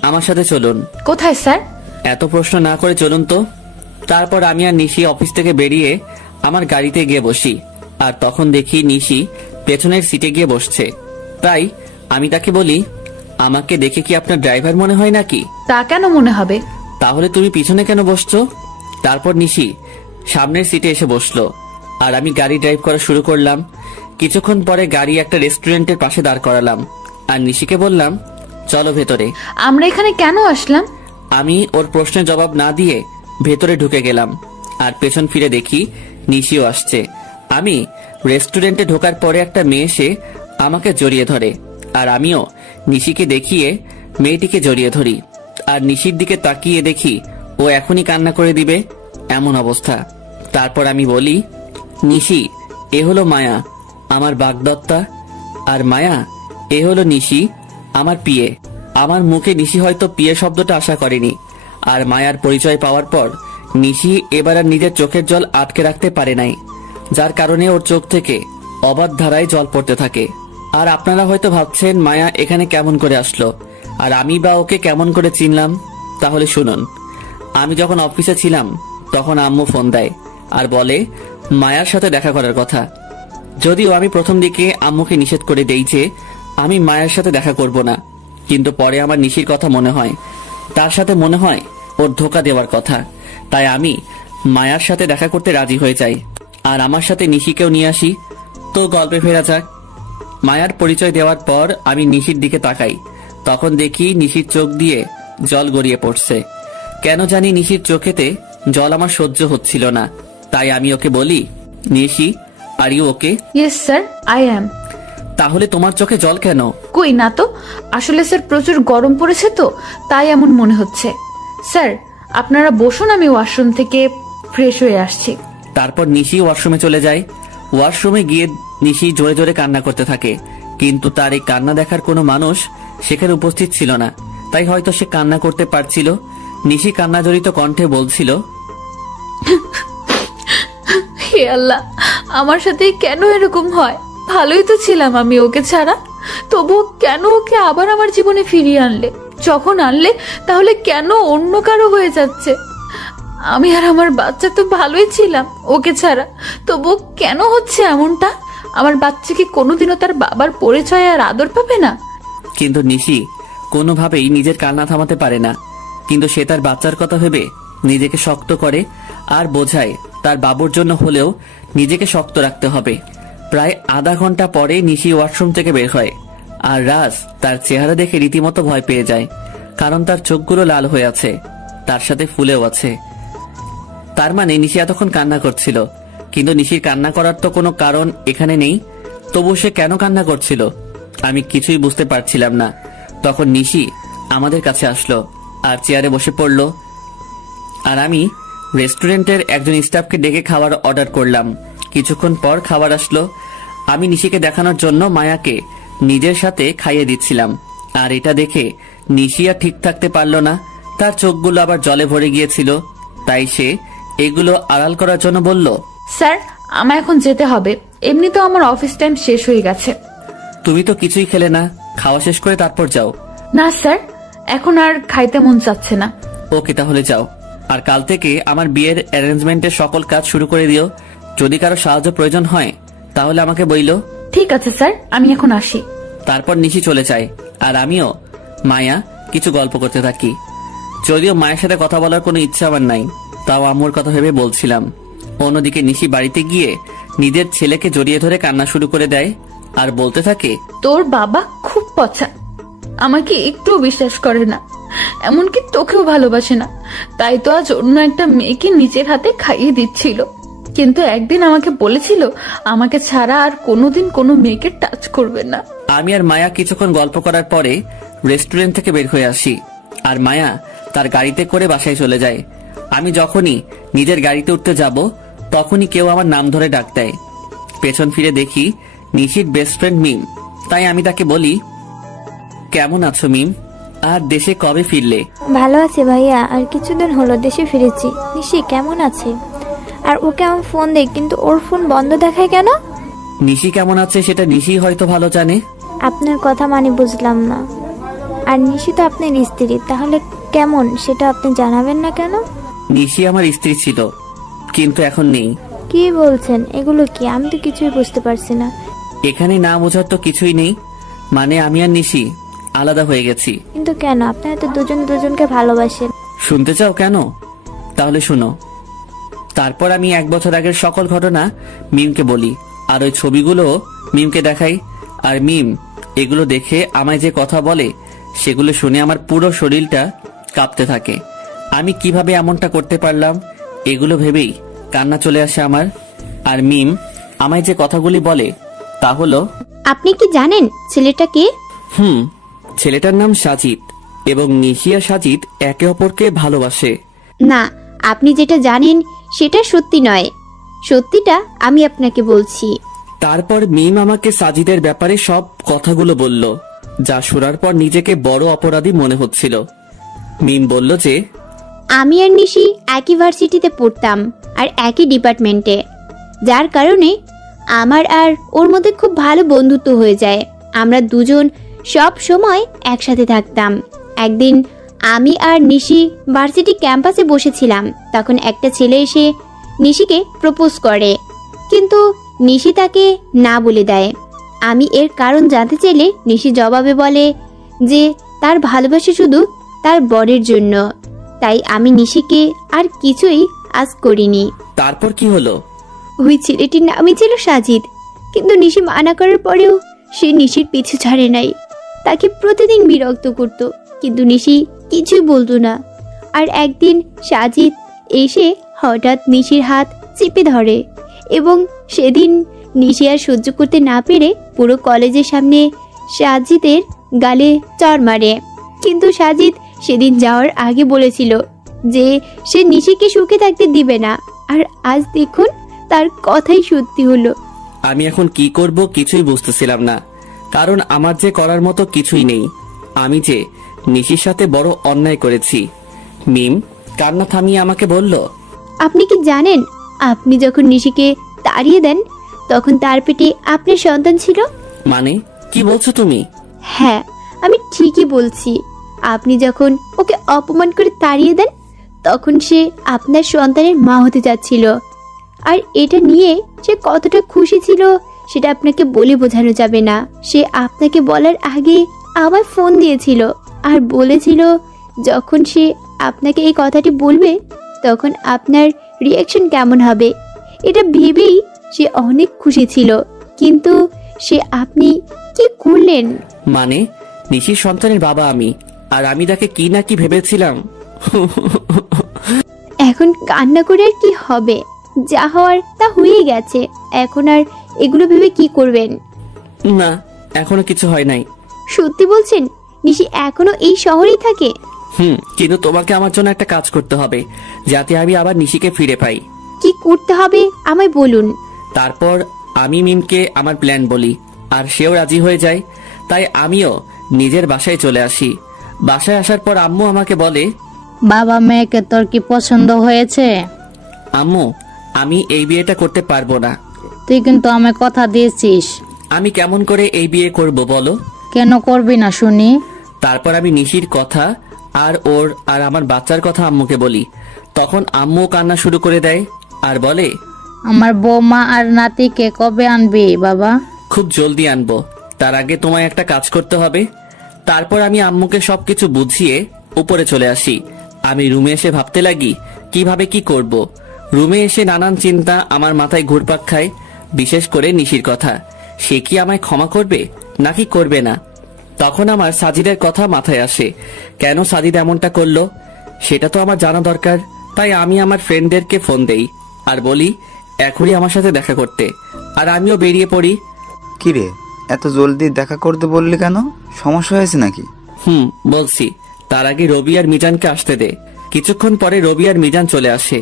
আমার সাথে চলুন। কোথায় স্যার? এত প্রশ্ন না করে চলুন তো। তারপর আমি আর নিশি অফিস থেকে বেরিয়ে আমার গাড়িতে গিয়ে বসি, আর তখন দেখি নিশি পেছনের সিটে গিয়ে বসছে। তাই আমি তাকে বলি, আমাকে দেখে কি আপনার ড্রাইভার মনে হয় নাকি? তা কেন মনে হবে? তাহলে তুমি পিছনে কেন বসছো? তারপর নিশি সামনের সিটে এসে বসলো, আর আমি গাড়ি ড্রাইভ করা শুরু করলাম। কিছুক্ষণ পরে গাড়ি একটা রেস্টুরেন্টের পাশে দাঁড় করালাম, আর নিশিকে বললাম, চলো ভেতরে। আমরা এখানে কেন আসলাম? আমি ওর প্রশ্নের জবাব না দিয়ে ভেতরে ঢুকে গেলাম, আর পেছন ফিরে দেখি নিশিও আসছে। আমি রেস্টুরেন্টে ঢোকার পরে একটা মেয়ে এসে আমাকে জড়িয়ে ধরে, আর আমিও নিশিকে দেখিয়ে মেয়েটিকে জড়িয়ে ধরি। আর নিশির দিকে তাকিয়ে দেখি ও এখনই কান্না করে দিবে এমন অবস্থা। তারপর আমি বলি, নিশি, এ হলো মায়া, আমার বাগদত্তা, আর মায়া, এ হলো নিশি, আমার পিয়ে। আমার মুখে নিশি হয়তো পিয়ে শব্দটা আশা করেনি, আর মায়ার পরিচয় পাওয়ার পর নিশি এবার আর নিজের চোখের জল আটকে রাখতে পারে নাই, যার কারণে ওর চোখ থেকে অবাধ ধারায় জল পড়তে থাকে। আর আপনারা হয়তো ভাবছেন মায়া এখানে কেমন করে আসলো, আর আমি বা ওকে কেমন করে চিনলাম। তাহলে শুনুন, আমি যখন অফিসে ছিলাম তখন আম্মু ফোন দেয় আর বলে মায়ার সাথে দেখা করার কথা। যদিও আমি প্রথম দিকে আম্মুকে নিষেধ করে দেই যে আমি মায়ের সাথে দেখা করব না, কিন্তু পরে আমার নিশির কথা মনে হয়, তার সাথে মনে হয় ওর ধোকা দেওয়ার কথা। তাই আমি মায়ার সাথে দেখা করতে রাজি হয়ে যাই, আর আমার সাথে নিশিকেও নিয়ে আসি। তো গল্পে ফেরা যাক। মায়ার পরিচয় দেওয়ার পর আমি নিশির দিকে তাকাই, তখন দেখি নিশির চোখ দিয়ে জল গড়িয়ে পড়ছে। কেন জানি নিশির চোখেতে জল আমার সহ্য হচ্ছিল না। তাই আমি ওকে বলি, Nishi, are you okay? Yes sir, I am. তাহলে তোমার চোখে জল কেন? কই না তো, আসলে স্যার প্রচুর গরম পড়েছে তো, তাই এমন মনে হচ্ছে। স্যার আপনারা বসুন, আমি ওয়াশরুম থেকে ফ্রেশ হয়ে আসছি। তারপর নিশি ওয়াশরুমে চলে যায়। ওয়াশরুমে গিয়ে নিশি জোরে জোরে কান্না করতে থাকে, কিন্তু তার এই কান্না দেখার কোনো মানুষ সেখানে উপস্থিত ছিল না, তাই হয়তো সে কান্না করতে পারছিল। নিশি কান্না জড়িত কণ্ঠে বলছিল, হে আল্লাহ, আমার সাথে কেন এরকম হয়? ভালোই তো ছিলাম আমি ওকে ছাড়া, তবু কেন ওকে আবার আমার জীবনে ফিরিয়ে আনলে? যখন আনলে তাহলে কেন অন্য কারো হয়ে যাচ্ছে? আমি আর আমার বাচ্চা তো ভালোই ছিলাম ওকে ছাড়া, তবু কেন হচ্ছে এমনটা? আমার বাচ্চা কি কোনোদিনও তার বাবার পরিচয় আর আদর পাবে না? কিন্তু নিশি কোনোভাবেই নিজের কান্না থামাতে পারে না, কিন্তু সে তার বাচ্চার কথা ভেবে নিজেকে শক্ত করে আর বোঝায় তার বাবুর জন্য হলেও নিজেকে শক্ত রাখতে হবে। প্রায় আধা ঘন্টা পরে নিশি ওয়াশরুম থেকে বের হয়, আর রাজ তার চেহারা দেখে রীতিমতো ভয় পেয়ে যায়, কারণ তার চোখগুলো লাল হয়ে আছে, তার সাথে ফুলেও আছে। তার মানে নিশি এতক্ষণ কান্না করছিল, কিন্তু নিশির কান্না করার তো কোনো কারণ এখানে নেই। তবু সে কেন কান্না করছিল আমি কিছুই বুঝতে পারছিলাম না। তখন নিশি আমাদের কাছে আসলো আর চেয়ারে বসে পড়ল, আর আমি রেস্টুরেন্টের একজন স্টাফকে ডেকে খাবার অর্ডার করলাম। কিছুক্ষণ পর খাবার আসলো। আমি নিশিকে দেখানোর জন্য মায়াকে নিজের সাথে খাইয়ে দিচ্ছিলাম, আর এটা দেখে নিশি আর ঠিক থাকতে পারল না, তার চোখগুলো আবার জলে ভরে গিয়েছিল। তাই সে এগুলো আড়াল করার জন্য বলল, স্যার আমার এখন যেতে হবে, এমনি তো আমার অফিস টাইম শেষ হয়ে গেছে। তুমি তো কিছুই খেলে না, খাওয়া শেষ করে তারপর যাও। না স্যার, এখন আর খাইতে মন চাচ্ছে না। ওকে, তাহলে যাও। আর কাল থেকে আমার বিয়ের অ্যারেঞ্জমেন্টের সকল কাজ শুরু করে দিও। যদি কারো সাহায্য প্রয়োজন হয় তাহলে আমাকে বইলো। ঠিক আছে স্যার, আমি এখন আসি। তারপর নিশি চলে যায়, আর আমিও মায়া কিছু গল্প করতে থাকি। যদিও মায়ের সাথে কথা বলার কোনো ইচ্ছা আমার নাই, তাও আম্মুর কথা ভেবে বলছিলাম। অন্যদিকে নিশি বাড়িতে গিয়ে নিজের ছেলেকে জড়িয়ে ধরে কান্না শুরু করে দেয়, আর বলতে থাকে, তোর বাবা খুব পচা, আমাকে একটুও বিশ্বাস করে না, এমনকি তোকেও ভালোবাসে না। তাই তো আজ অন্য একটা মেয়েকে নিজের হাতে খাইয়ে দিচ্ছিল, কিন্তু একদিন আমাকে বলেছিল আমাকে ছাড়া আর কোনোদিন কোনো মেয়েকে টাচ করবে না। আমি আর মায়া কিছুক্ষণ গল্প করার পরে রেস্টুরেন্ট থেকে বের হয়ে আসি, আর মায়া তার গাড়িতে করে বাসায় চলে যায়। আমি যখনই নিজের গাড়িতে উঠতে যাব তখনই কেউ আমার নাম ধরে ডাক দেয়। পেছন ফিরে দেখি নিশির বেস্ট ফ্রেন্ড মিম। তাই আমি তাকে বলি, কেমন আছো মিম, আর দেশে কবে ফিরলে? ভালো আছে ভাইয়া, আর কিছুদিন হলো দেশে ফিরেছি। নিশি কেমন আছে? আর ওকে আমি ফোন দেই, কিন্তু ওর ফোন বন্ধ দেখায় কেন? নিশি কেমন আছে সেটা নিশি হয়তো ভালো জানে। আপনার কথা মানে বুঝলাম না। আর নিশি তো আপনার স্ত্রী, তাহলে কেমন সেটা আপনি জানাবেন না কেন? নিশি আমার স্ত্রী ছিল, কিন্তু এখন নেই। কি বলছেন এগুলো? কি আমি তো কিছুই বুঝতে পারছি না। এখানে না বোঝার তো কিছুই নেই, মানে আমি আর নিশি আলাদা হয়ে গেছি। কিন্তু কেন? আপনারা তো দুজন দুজনকে ভালোবাসেন। শুনতে চাও কেন? তাহলে শুনো। তারপর আমি 1 বছর আগের সকল ঘটনা মিমকে বলি, আর ওই ছবিগুলো মিমকে দেখাই। আর মিম এগুলো দেখে আমায় যে কথা বলে সেগুলো শুনে আমার পুরো শরীরটা কাঁপতে থাকে। আমি কিভাবে এমনটা করতে পারলাম এগুলো ভেবেই কান্না চলে আসে আমার। আর মিম আমায় যে কথাগুলি বলে তা হলো, আপনি কি জানেন ছেলেটা কে? ছেলেটার নাম সাজিদ, এবং নিশি আর সাজিদ একে অপরকে ভালোবাসে। না, আপনি যেটা জানেন সেটা সত্যি নয়। সত্যিটা আমি আপনাকে বলছি। তারপর মিম আমাকে সাজিদের ব্যাপারে সব কথাগুলো বলল, যা শোনার পর নিজেকে বড় অপরাধী মনে হচ্ছিল। মিম বলল যে আমি আর নিশি একই ভার্সিটিতে পড়তাম আর একই ডিপার্টমেন্টে, যার কারণে আমার আর ওর মধ্যে খুব ভালো বন্ধুত্ব হয়ে যায়। আমরা দুজন সব সময় একসাথে থাকতাম। একদিন আমি আর নিশি ভার্সিটি ক্যাম্পাসে বসেছিলাম, তখন একটা ছেলে এসে নিশিকে প্রপোজ করে, কিন্তু নিশি তাকে না বলে দেয়। আমি এর কারণ জানতে চাইলে নিশি জবাবে বলে যে তার ভালোবাসা শুধু তার বরের জন্য। তাই আমি নিশিকে আর কিছুই আজ করিনি। তারপর কি হলো? ওই ছেলেটির নামই ছিল সাজিদ, কিন্তু নিশি মানা করার পরেও সে নিশির পিছু ছাড়ে নাই। তাকে প্রতিদিন বিরক্ত করত, কিন্তু নিশি কিছুই বলতো না। আর একদিন সাজিদ এসে হঠাৎ নিশির হাত চেপে ধরে, এবং সেদিন নিশি আর সহ্য করতে না পেরে পুরো কলেজের সামনে সাজিদের গালে চড় মারে। কিন্তু সাজিদ সেদিন যাওয়ার আগে বলেছিল যে সে নিশিকে সুখে থাকতে দিবে না, আর আজ দেখুন তার কথাই সত্যি হলো। আমি এখন কি করব কিছুই বুঝতেছিলাম না, কারণ আমার যে করার মতো কিছুই নেই। আমি যে নিশির সাথে বড় অন্যায় করেছি। মিম কান্না থামিয়ে আমাকে বলল, আপনি কি জানেন আপনি যখন নিশিকে তাড়িয়ে দেন তখন তার পেটে আপনার সন্তান ছিল? মানে কি বলছো তুমি? হ্যাঁ, আমি ঠিকই বলছি। আপনি যখন ওকে অপমান করে তাড়িয়ে দেন তখন সে আপনার সন্তানের মা হতে যাচ্ছিল। আর এটা নিয়ে সে কতটা খুশি ছিল সেটা আপনাকে বলে বোঝানো যাবে না। সে আপনাকে বলার আগে আমায় ফোন দিয়েছিল আর বলেছিল যখন সে আপনাকে এই কথাটি বলবে তখন আপনার রিয়াকশন কেমন হবে, এটা ভেবেই সে অনেক খুশি ছিল। কিন্তু সে আপনি কি করলেন? মানে নিশির সন্তানের বাবা আমি, আর আমি তাকে কি না কি ভেবেছিলাম। এখন কান্না করে আর কি হবে? যা হওয়ার তা হয়ে গেছে। এখন আর এগুলো ভেবে কি করবেন? না, এখনো কিছু হয় নাই। সত্যি বলছেন? নিশি এখনো এই শহরেই থাকে? কিন্তু তোমাকে আমার জন্য একটা কাজ করতে হবে, যাতে আমি আবার নিশিকে ফিরে পাই। কি করতে হবে আমায় বলুন। তারপর আমি মিমকে আমার প্ল্যান বলি, আর সেও রাজি হয়ে যায়। তাই আমিও নিজের বাসায় চলে আসি। বাসায় আসার পর আম্মু আমাকে বলে, বাবা মেয়েকে তোর কি পছন্দ হয়েছে? আম্মু আমি এই বিয়েটা করতে পারবো না। তুই কিন্তু আমায় কথা দিয়েছিস। আমি কেমন করে এই বিয়ে করব বলো? কেন করবি না শুনি? তারপর আমি নিশির কথা আর ওর আর আমার বাচ্চার কথা আম্মুকে বলি। তখন আম্মু কান্না শুরু করে দেয় আর বলে, আমার বৌমা আর নাতিকে কবে আনবি বাবা? খুব জলদি আনবো, তার আগে তোমায় একটা কাজ করতে হবে। তারপর আমি আম্মুকে সবকিছু বুঝিয়ে উপরে চলে আসি। আমি রুমে এসে ভাবতে লাগি কিভাবে কি করব। রুমে এসে নানান চিন্তা আমার মাথায় ঘুরপাক খায়, বিশেষ করে নিশির কথা। সে কি আমায় ক্ষমা করবে নাকি করবে না? তখন আমার সাজিদের কথা মাথায় আসে। কেন সাজিদ এমনটা করলো সেটা তো আমার জানা দরকার। তাই আমি আমার ফ্রেন্ডদেরকে ফোন দেই আর বলি এখনই আমার সাথে দেখা করতে, আর আমিও বেরিয়ে পড়ি। কিরে, এত জলদি দেখা করতে বললি কেন? সমস্যা হয়েছে নাকি? বলছি। তার আগে রবি আর মিজানকে আসতে দে। কিছুক্ষণ পরে রবি আর মিজান চলে আসে,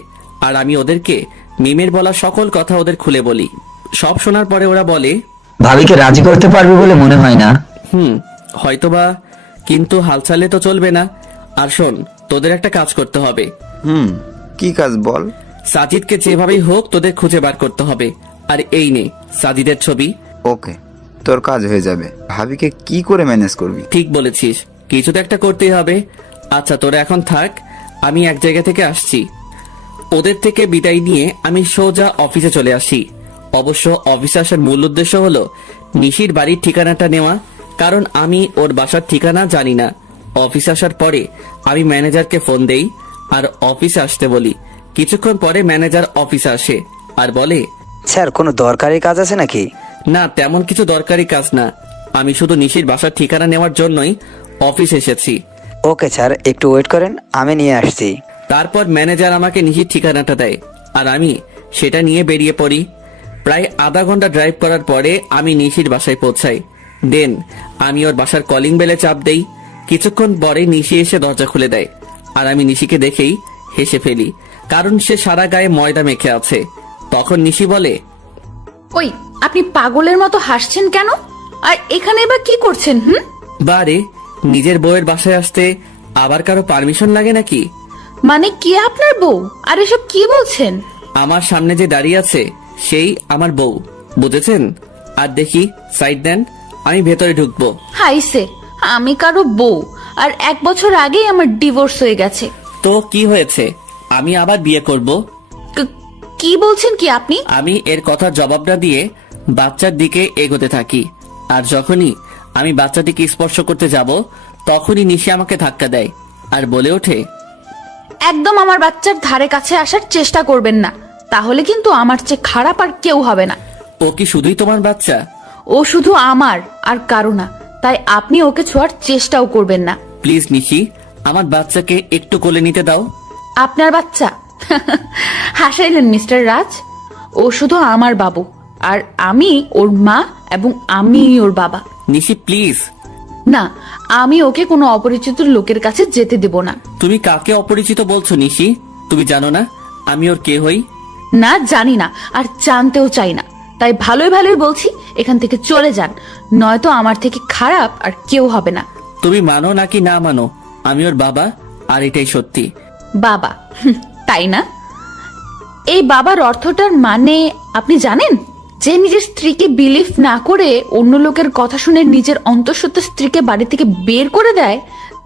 আর আমি ওদেরকে মিমের বলা সকল কথা ওদের খুলে বলি। সব শোনার পরে ওরা বলে, ভাবিকে রাজি করতে পারবি বলে মনে হয় না। হয়তোবা, কিন্তু হাল ছাড়লে তো চলবে না। আর শোন, তোদের একটা কাজ করতে হবে। কি কাজ বল? সাজিদকে যেভাবেই হোক তোদের খুঁজে বার করতে হবে। আর এই নে সাজিদের ছবি। ওকে, তোর কাজ হয়ে যাবে। ভাবিকে কি করে ম্যানেজ করবি? ঠিক বলেছিস, কিছু তো একটা করতেই হবে। আচ্ছা তোরা এখন থাক, আমি এক জায়গা থেকে আসছি। ওদের থেকে বিদায় নিয়ে আমি সোজা অফিসে চলে আসি। অবশ্য অফিসে আসার মূল উদ্দেশ্য হলো নিশির বাড়ির ঠিকানাটা নেওয়া, কারণ আমি ওর বাসার ঠিকানা জানি না। অফিসে আসার পরে আমি ম্যানেজারকে ফোন দেই আর অফিসে আসতে বলি। কিছুক্ষণ পরে ম্যানেজার অফিসে আসে আর বলে, স্যার কোনো দরকারি কাজ আছে নাকি? না, তেমন কিছু দরকারি কাজ না, আমি শুধু নিশির বাসার ঠিকানা নেওয়ার জন্যই অফিসে এসেছি। ওকে স্যার, একটু ওয়েট করেন, আমি নিয়ে আসছি। তারপর ম্যানেজার আমাকে নিশির ঠিকানাটা দেয় আর আমি সেটা নিয়ে বেরিয়ে পড়ি। প্রায় আধা ঘন্টা ড্রাইভ করার পরে আমি নিশির বাসায় পৌঁছাই। দেন আমি ওর বাসার কলিং বেলে চাপ দেই। কিছুক্ষণ পরে নিশি এসে দরজা খুলে দেয় আর আমি নিশিকে দেখেই হেসে ফেলি, কারণ সে সারা গায়ে ময়দা মেখে আছে। তখন নিশি বলে, ওই আপনি পাগলের মতো হাসছেন কেন? আর এখানে এবার কি করছেন? বারে, নিজের বউয়ের বাসায় আসতে আবার কারো পারমিশন লাগে নাকি? মানে কি আপনার বউ? আর এসব কি বলছেন? আমার সামনে যে দাঁড়িয়ে আছে সেই আমার বউ, বুঝেছেন? আর দেখি সাইড দেন, আমি ভেতরে ঢুকবো। হাইসে, আমি কারো বউ? আর 1 বছর আগেই আমার ডিভোর্স হয়ে গেছে। তো কি হয়েছে, আমি আবার বিয়ে করব। কি বলছেন কি আপনি? আমি এর কথার জবাব না দিয়ে বাচ্চার দিকে এগোতে থাকি। আর যখনই আমি বাচ্চাটিকে স্পর্শ করতে যাব তখনই নিশি আমাকে ধাক্কা দেয় আর বলে ওঠে, একদম আমার বাচ্চার ধারে কাছে আসার চেষ্টা করবেন না, তাহলে কিন্তু আমার চেয়ে খারাপ আর কেউ হবে না। ও কি শুধুই তোমার বাচ্চা? ও শুধু আমার আর কারো না, তাই আপনি ওকে ছোঁয়ার চেষ্টাও করবেন না। প্লিজ নিশি, আমার বাচ্চাকে একটু কোলে নিতে দাও। আপনার বাচ্চা? হাসাইলেন মিস্টার রাজ। ও শুধু আমার বাবু, আর আমি ওর মা এবং আমি ওর বাবা। নিশি প্লিজ। না, আমি ওকে কোনো অপরিচিত লোকের কাছে যেতে দেব না। তুমি কাকে অপরিচিত বলছো নিশি? তুমি জানো না আমি ওর কে হই? না, জানি না আর জানতেও চাই না। তাই ভালোই ভালোই বলছি, এখান থেকে চলে যান, নয়তো আমার থেকে খারাপ আর কেউ হবে না। তুমি মানো নাকি না মানো, আমি ওর বাবা, আর এটাই সত্যি। বাবা? তাই না? এই বাবার অর্থটার মানে আপনি জানেন? যে নিজের স্ত্রীকে বিলিভ না করে অন্য লোকের কথা শুনে নিজের অন্তঃসত্ত্বা স্ত্রীকে বাড়ি থেকে বের করে দেয়,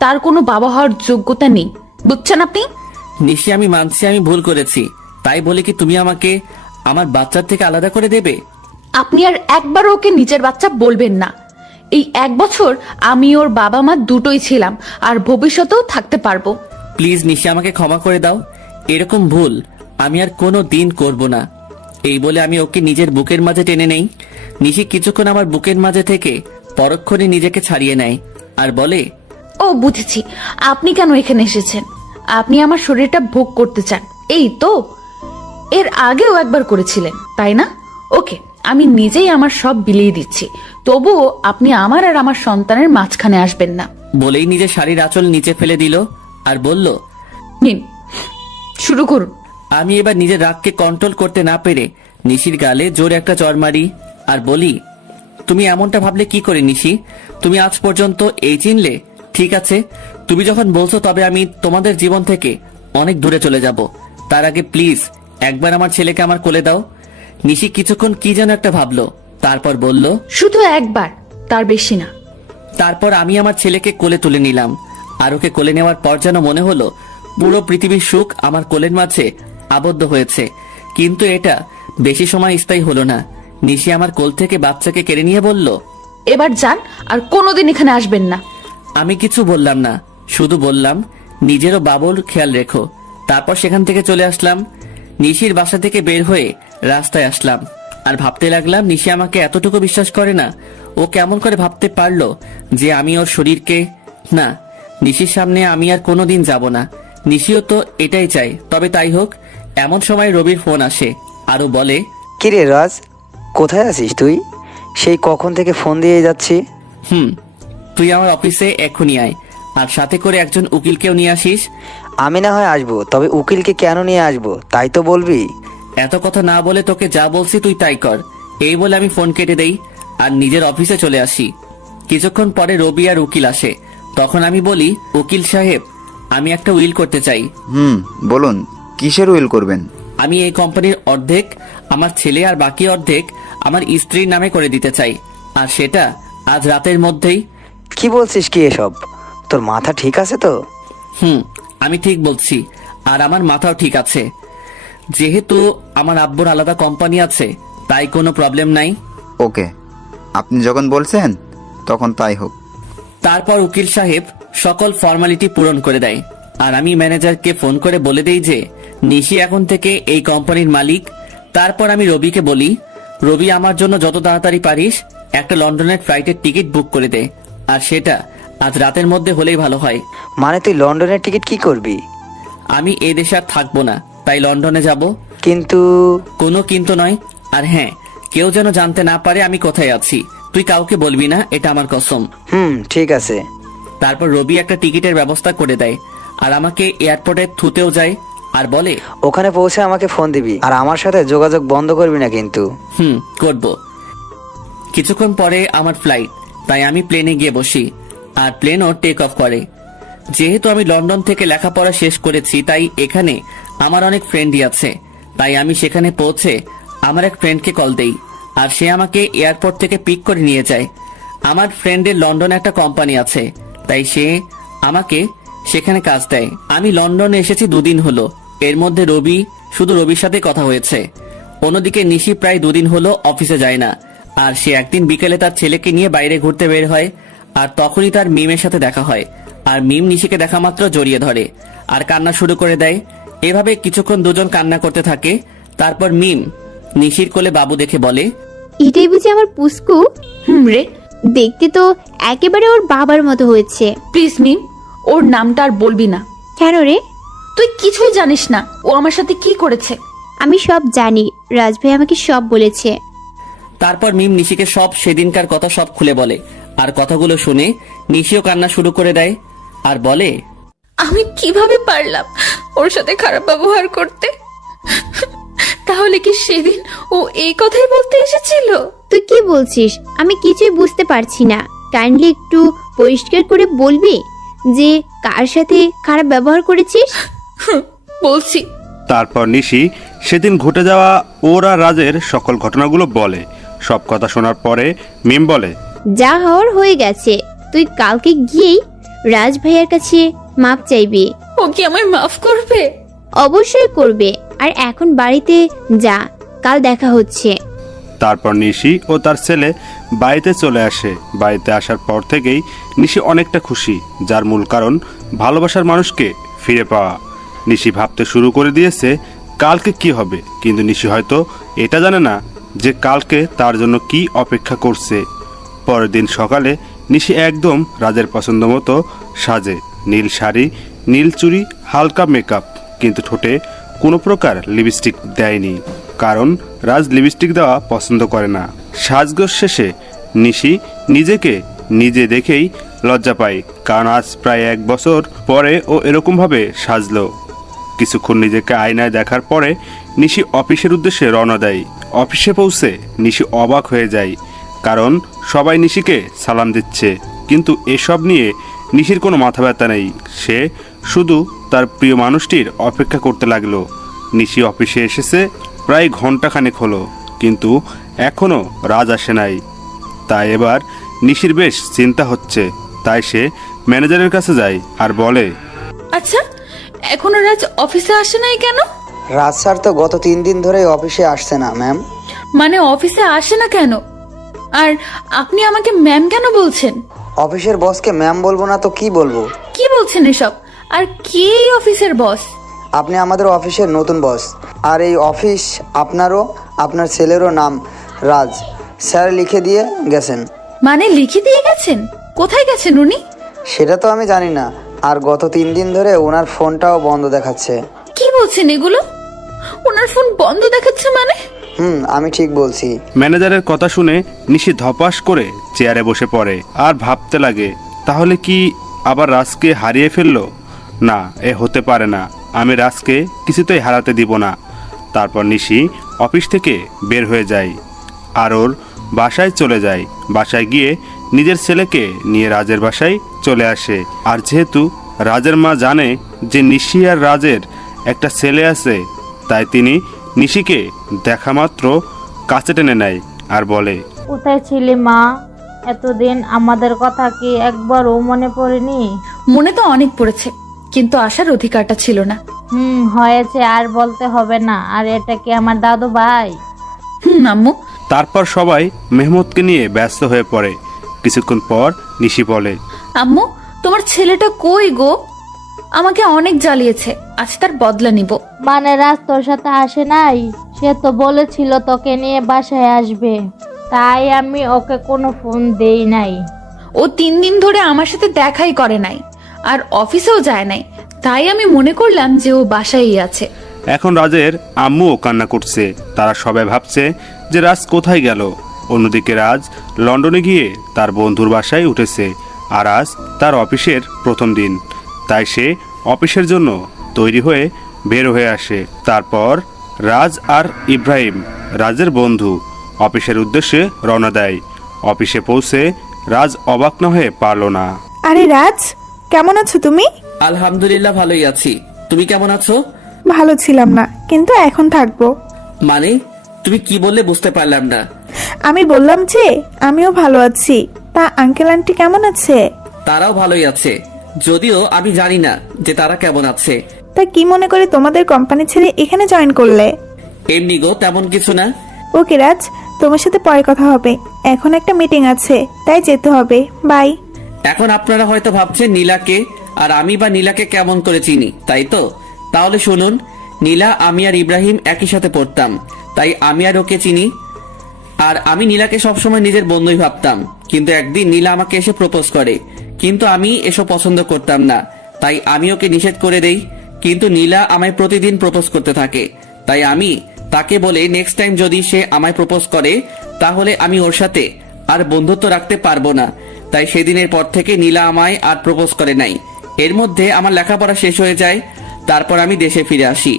তার কোনো বাবা হওয়ার যোগ্যতা নেই, বুঝছেন আপনি? নিশি আমি মানছি আমি ভুল করেছি, তাই বলে কি তুমি আমাকে আমার বাচ্চার থেকে আলাদা করে দেবে? আপনি আর একবার ওকে নিজের বাচ্চা বলবেন না। এই 1 বছর আমি ওর বাবা মা দুটোই ছিলাম, আর ভবিষ্যতেও থাকতে পারবো। প্লিজ নিশি আমাকে ক্ষমা করে দাও, এরকম ভুল আমি আর কোনো দিন করব না। এই বলে আমি ওকে নিজের বুকের মাঝে টেনে নেই। নিশি কিছুক্ষণ আমার বুকের মাঝে থেকে পরক্ষণে নিজেকে ছাড়িয়ে নেয় আর বলে, ও বুঝেছি, আপনি কেন এখানে এসেছেন। আপনি আমার শরীরটা ভোগ করতে চান, এই তো? এর আগেও একবার করেছিলেন, তাই না? ওকে, আমি নিজেই আমার সব বিলিয়ে দিচ্ছি, তবুও আপনি আমার আর আমার সন্তানের মাঝখানে আসবেন না। বলেই নিজের শাড়ির আঁচল নিচে ফেলে দিল আর বলল, নিন, শুরু করুন। আমি এবার নিজের রাগকে কন্ট্রোল করতে না পেরে নিশির গালে জোরে একটা চড় মারি আর বলি, তুমি এমনটা ভাবলে কি করে নিশি? তুমি আজ পর্যন্ত এই চিনলে? ঠিক আছে, তুমি যখন বলছো তবে আমি তোমাদের জীবন থেকে অনেক দূরে চলে যাব। তার আগে প্লিজ একবার আমার ছেলেকে আমার কোলে দাও। নিশি কিছুক্ষণ কি যেন একটা ভাবলো, তারপর বলল, শুধু একবার, তার বেশি না। তারপর আমি আমার ছেলেকে কোলে তুলে নিলাম আর ওকে কোলে নেওয়ার পর যেন মনে হলো পুরো পৃথিবীর সুখ আমার কোলের মাঝে আবদ্ধ হয়েছে। কিন্তু এটা বেশি সময় স্থায়ী হলো না। নিশি আমার কোল থেকে বাচ্চাকে কেড়ে নিয়ে বলল, এবার যান, আর কোনোদিন এখানে আসবেন না। আমি কিছু বললাম না, শুধু বললাম নিজেরও বাবুর খেয়াল রেখো। তারপর সেখান থেকে চলে আসলাম। নিশির বাসা থেকে বের হয়ে রাস্তায় আসলাম আর ভাবতে লাগলাম নিশি আমাকে এতটুকু বিশ্বাস করে না। ও কেমন করে ভাবতে পারলো যে আমি ওর শরীরকে না, নিশির সামনে আমি আর কোনোদিন যাব না। নিশিও তো এটাই চাই। তবে তাই হোক, এমন সময় রবির ফোন আসে আরো বলে, কিরে রাজ, কোথায় আছিস তুই? সেই কখন থেকে ফোন দিয়ে যাচ্ছি। তুই আমার অফিসে এখনই আয়, আর সাথে করে একজন উকিলকেও নিয়ে আসিস। আমি না হয় আসবো, তবে উকিলকে কেন নিয়ে আসবো তাই তো বলবি। এত কথা না বলে তোকে যা বলছি তুই তাই কর। এই বলে আমি ফোন কেটে দেই আর নিজের অফিসে চলে আসি। কিছুক্ষণ পরে রবি আর উকিল আসে। তখন আমি বলি, উকিল সাহেব, আমি একটা উইল করতে চাই। বলুন, কিসের উইল করবেন? আমি এই কোম্পানির অর্ধেক আমার ছেলে আর বাকি অর্ধেক আমার স্ত্রীর নামে করে দিতে চাই, আর সেটা আজ রাতের মধ্যেই। কি বলছিস কি এসব? তোর মাথা ঠিক আছে তো? আমি ঠিক বলছি, আর আমার মাথাও ঠিক আছে। যেহেতু আমার আব্বুর আলাদা কোম্পানি আছে, তাই কোনো প্রবলেম নাই। ওকে, আপনি যখন বলছেন তখন তাই হোক। তারপর উকিল সাহেব সকল ফর্মালিটি পূরণ করে দেয়, আর আমি ম্যানেজারকে ফোন করে বলে দেই যে নিশি এখন থেকে এই কোম্পানির মালিক। তারপর আমি রবিকে বলি, রবি আমার জন্য যত তাড়াতাড়ি পারিস একটা লন্ডনের ফ্লাইটের টিকিট বুক করে দে, আর সেটা আজ রাতের মধ্যে হলেই ভালো হয়। মানে তুই লন্ডনের টিকিট কি করবি? আমি এই দেশে আর থাকবো না, তাই লন্ডনে যাব। কিন্তু? কোনো কিন্তু নয়। আর হ্যাঁ, কেউ যেন জানতে না পারে আমি কোথায় আছি। তুই কাউকে বলবি না, এটা আমার কসম। ঠিক আছে। তারপর রবি একটা টিকিটের ব্যবস্থা করে দেয়, আর আমাকে এয়ারপোর্টে থুতেও যায়, আর বলে ওখানে পৌঁছে আমাকে ফোন দিবি, আর আমার সাথে যোগাযোগ বন্ধ করবি না কিন্তু। করব। কিছুক্ষণ পরে আমার ফ্লাইট, তাই আমি প্লেনে গিয়ে বসি, আর প্লেনও টেক অফ করে। যেহেতু আমি লন্ডন থেকে লেখাপড়া শেষ করেছি, তাই এখানে আমার অনেক ফ্রেন্ডই আছে। তাই আমি সেখানে পৌঁছে আমার এক ফ্রেন্ডকে কল দেই, আর সে আমাকে এয়ারপোর্ট থেকে পিক করে নিয়ে যায়। আমার ফ্রেন্ডের লন্ডনে একটা কোম্পানি আছে, তাই সে আমাকে সেখানে কাজ দেয়। আমি লন্ডনে এসেছি 2 দিন হলো। এর মধ্যে শুধু রবির সাথে কথা হয়েছে। অন্যদিকে নিশি প্রায় 2 দিন হলো অফিসে যায় না, আর সে একদিন বিকেলে তার ছেলেকে নিয়ে বাইরে ঘুরতে বের হয়, আর তখনই তার মিমের সাথে দেখা হয়। আর মিম নিশিকে দেখা মাত্র জড়িয়ে ধরে আর কান্না শুরু করে দেয়। এভাবে কিছুক্ষণ দুজন কান্না করতে থাকে। তারপর মিম নিশির কোলে বাবু দেখে বলে, এটাই বুঝি আমার পুস্কু? রে, দেখতে তো একেবারে ওর বাবার মতো হয়েছে। প্লিজ মিম, ওর নামটা আর বলবি না। কেন রে? তুই কিছুই জানিস না ও আমার সাথে কি করেছে। আমি সব জানি, রাজ ভাই আমাকে সব বলেছে। তারপর মিম নিশিকে সব সেদিনকার কথা সব খুলে বলে, আর কথাগুলো শুনে নিশিও কান্না শুরু করে দেয়, আর বলে, আমি কিভাবে পারলাম ওর সাথে খারাপ ব্যবহার করতে? তাহলে কি সেদিন ও এই কথাই বলতে এসেছিল? তুই কি বলছিস? আমি কিছুই বুঝতে পারছি না। কাইন্ডলি একটু পরিষ্কার করে বলবি যে কার সাথে খারাপ ব্যবহার করেছিস? বলছি। তারপর নিশি সেদিন ঘটে যাওয়া ওর আর রাজের সকল ঘটনাগুলো বলে। সব কথা শোনার পরে মিম বলে, যা হওয়ার হয়ে গেছে, তুই কালকে গিয়েই রাজ ভাইয়ার কাছে মাপ চাইবি। ও কি আমায় মাফ করবে? অবশ্যই করবে। আর এখন বাড়িতে যা, কাল দেখা হচ্ছে। তারপর নিশি ও তার ছেলে বাড়িতে চলে আসে। বাড়িতে আসার পর থেকেই নিশি অনেকটা খুশি, যার মূল কারণ ভালোবাসার মানুষকে ফিরে পাওয়া। নিশি ভাবতে শুরু করে দিয়েছে কালকে কি হবে, কিন্তু নিশি হয়তো এটা জানে না যে কালকে তার জন্য কি অপেক্ষা করছে। পরের দিন সকালে নিশি একদম রাজের পছন্দ মতো সাজে। নীল শাড়ি, নীল চুড়ি, হালকা মেকআপ, কিন্তু ঠোঁটে কোনো প্রকার লিপস্টিক দেয়নি, কারণ রাজ লিপস্টিক দেওয়া পছন্দ করে না। সাজগোজ শেষে নিশি নিজেকে নিজে দেখেই লজ্জা পায়, কারণ আজ প্রায় 1 বছর পরে ও এরকমভাবে সাজলো। কিছুক্ষণ নিজেকে আয়নায় দেখার পরে নিশি অফিসের উদ্দেশ্যে রওনা দেয়। অফিসে পৌঁছে নিশি অবাক হয়ে যায়, কারণ সবাই নিশিকে সালাম দিচ্ছে, কিন্তু এসব নিয়ে নিশির কোনো মাথা ব্যথা নেই। সে শুধু তার প্রিয় মানুষটির অপেক্ষা করতে লাগলো। নিশি অফিসে এসেছে প্রায় ঘন্টাখানেক হলো, কিন্তু এখনও রাজ আসে নাই। তাই এবার নিশির বেশ চিন্তা হচ্ছে। তাই সে ম্যানেজারের কাছে যায় আর বলে, আচ্ছা, এখনো রাজ অফিসে আসে নাই কেন? রাজ স্যার তো গত 3 দিন ধরে অফিসে আসছে না ম্যাম। মানে অফিসে আসে না কেন? আর আপনি আমাকে ম্যাম কেন বলছেন? অফিসের বসকে ম্যাম বলবো না তো কি বলবো? কি বলছেন এসব? আর কে এই অফিসের বস? আপনি আমাদের অফিসের নতুন বস, আর এই অফিস আপনারও আপনার ছেলেরও নাম রাজ। স্যার লিখে দিয়ে গেছেন। মানে লিখে দিয়ে গেছেন? কোথায় গেছেন উনি? সেটা তো আমি জানি না, আর গত 3 দিন ধরে ওনার ফোনটাও বন্ধ দেখাচ্ছে। কি বলছেন এগুলো? ওনার ফোন বন্ধ দেখাচ্ছে মানে? আমি ঠিক বলছি। ম্যানেজারের কথা শুনে নিশি ধপাস করে চেয়ারে বসে পড়ে আর ভাবতে লাগে, তাহলে কি আবার রাজকে হারিয়ে ফেললো? না, এ হতে পারে না। আমি রাজকে কিছুতেই হারাতে দিব না। তারপর নিশি অফিস থেকে বের হয়ে যায় আর ওর বাসায় চলে যায়। বাসায় গিয়ে নিজের ছেলেকে নিয়ে রাজের বাসায় চলে আসে। আর যেহেতু রাজের মা জানে যে নিশি আর রাজের একটা ছেলে আছে, তাই তিনি নিশিকে দেখা মাত্র কাছে টেনে নেয় আর বলে, কোথায় ছিলে মা? এতদিন আমাদের কথা কি একবারও মনে পড়েনি? মনে তো অনেক পড়েছে, কিন্তু আসার অধিকারটা ছিল না। হয়েছে, আর বলতে হবে না। আর এটা কি আমার দাদু ভাই? আম্মু। তারপর সবাই মেহমুদকে নিয়ে ব্যস্ত হয়ে পড়ে। কিছুক্ষণ পর নিশি বলে, আম্মু, তোমার ছেলেটা কই গো? আমাকে অনেক জ্বালিয়েছে, আজ তার বদলা নিব। মানে রাজ তোর সাথে আসে নাই? সে তো বলেছিল তোকে নিয়ে বাসায় আসবে, তাই আমি ওকে কোনো ফোন দেই নাই। ও 3 দিন ধরে আমার সাথে দেখাই করে নাই, আর অফিসেও যায় নাই, তাই আমি মনে করলাম যে ও বাসায়ই আছে। এখন রাজের আম্মুও কান্না করছে। তারা সবাই ভাবছে যে রাজ কোথায় গেল। অন্যদিকে রাজ লন্ডনে গিয়ে তার বন্ধুর বাসায় উঠেছে, আর আজ তার অফিসের প্রথম দিন, তাই সে অফিসের জন্য তৈরি হয়ে বের হয়ে আসে। তারপর রাজ আর ইব্রাহিম, রাজের বন্ধু, অফিসের উদ্দেশ্যে রওনা দেয়। অফিসে পৌঁছে রাজ অবাক না হয়ে পারল না। আরে রাজ, কেমন আছো তুমি? আলহামদুলিল্লাহ ভালোই আছি, তুমি কেমন আছো? ভালো ছিলাম না, কিন্তু এখন থাকবো। মানে তুমি কি বললে বুঝতে পারলাম না। আমি বললাম যে আমিও ভালো আছি। তা আঙ্কেল আন্টি কেমন আছে? তারাও ভালোই আছে, যদিও আমি জানি না যে তারা কেমন আছে। তা কি মনে করে তোমাদের কোম্পানি ছেড়ে এখানে জয়েন করলে? এমনি গো, তেমন কিছু না। ওকে রাজ, তোমার সাথে পরে কথা হবে, এখন একটা মিটিং আছে, তাই যেতে হবে। বাই। এখন আপনারা হয়তো ভাবছেন নীলাকে আর আমি বা নীলাকে কেমন করে চিনি, তাই তো? তাহলে শুনুন, নীলা, আমি আর ইব্রাহিম একই সাথে পড়তাম, তাই আমি আর ওকে চিনি। আর আমি নীলাকে সবসময় নিজের বন্ধুই ভাবতাম, কিন্তু একদিন নীলা আমাকে এসে প্রপোজ করে, কিন্তু আমি এসব পছন্দ করতাম না, তাই আমি ওকে নিষেধ করে দেই। কিন্তু নীলা আমায় প্রতিদিন প্রপোজ করতে থাকে, তাই আমি তাকে বলে নেক্সট টাইম যদি সে আমায় প্রপোজ করে তাহলে আমি ওর সাথে আর বন্ধুত্ব রাখতে পারবো না। তাই সেদিনের পর থেকে নীলা আমায় আর প্রপোজ করে নাই। এর মধ্যে আমার লেখাপড়া শেষ হয়ে যায়, তারপর আমি দেশে ফিরে আসি,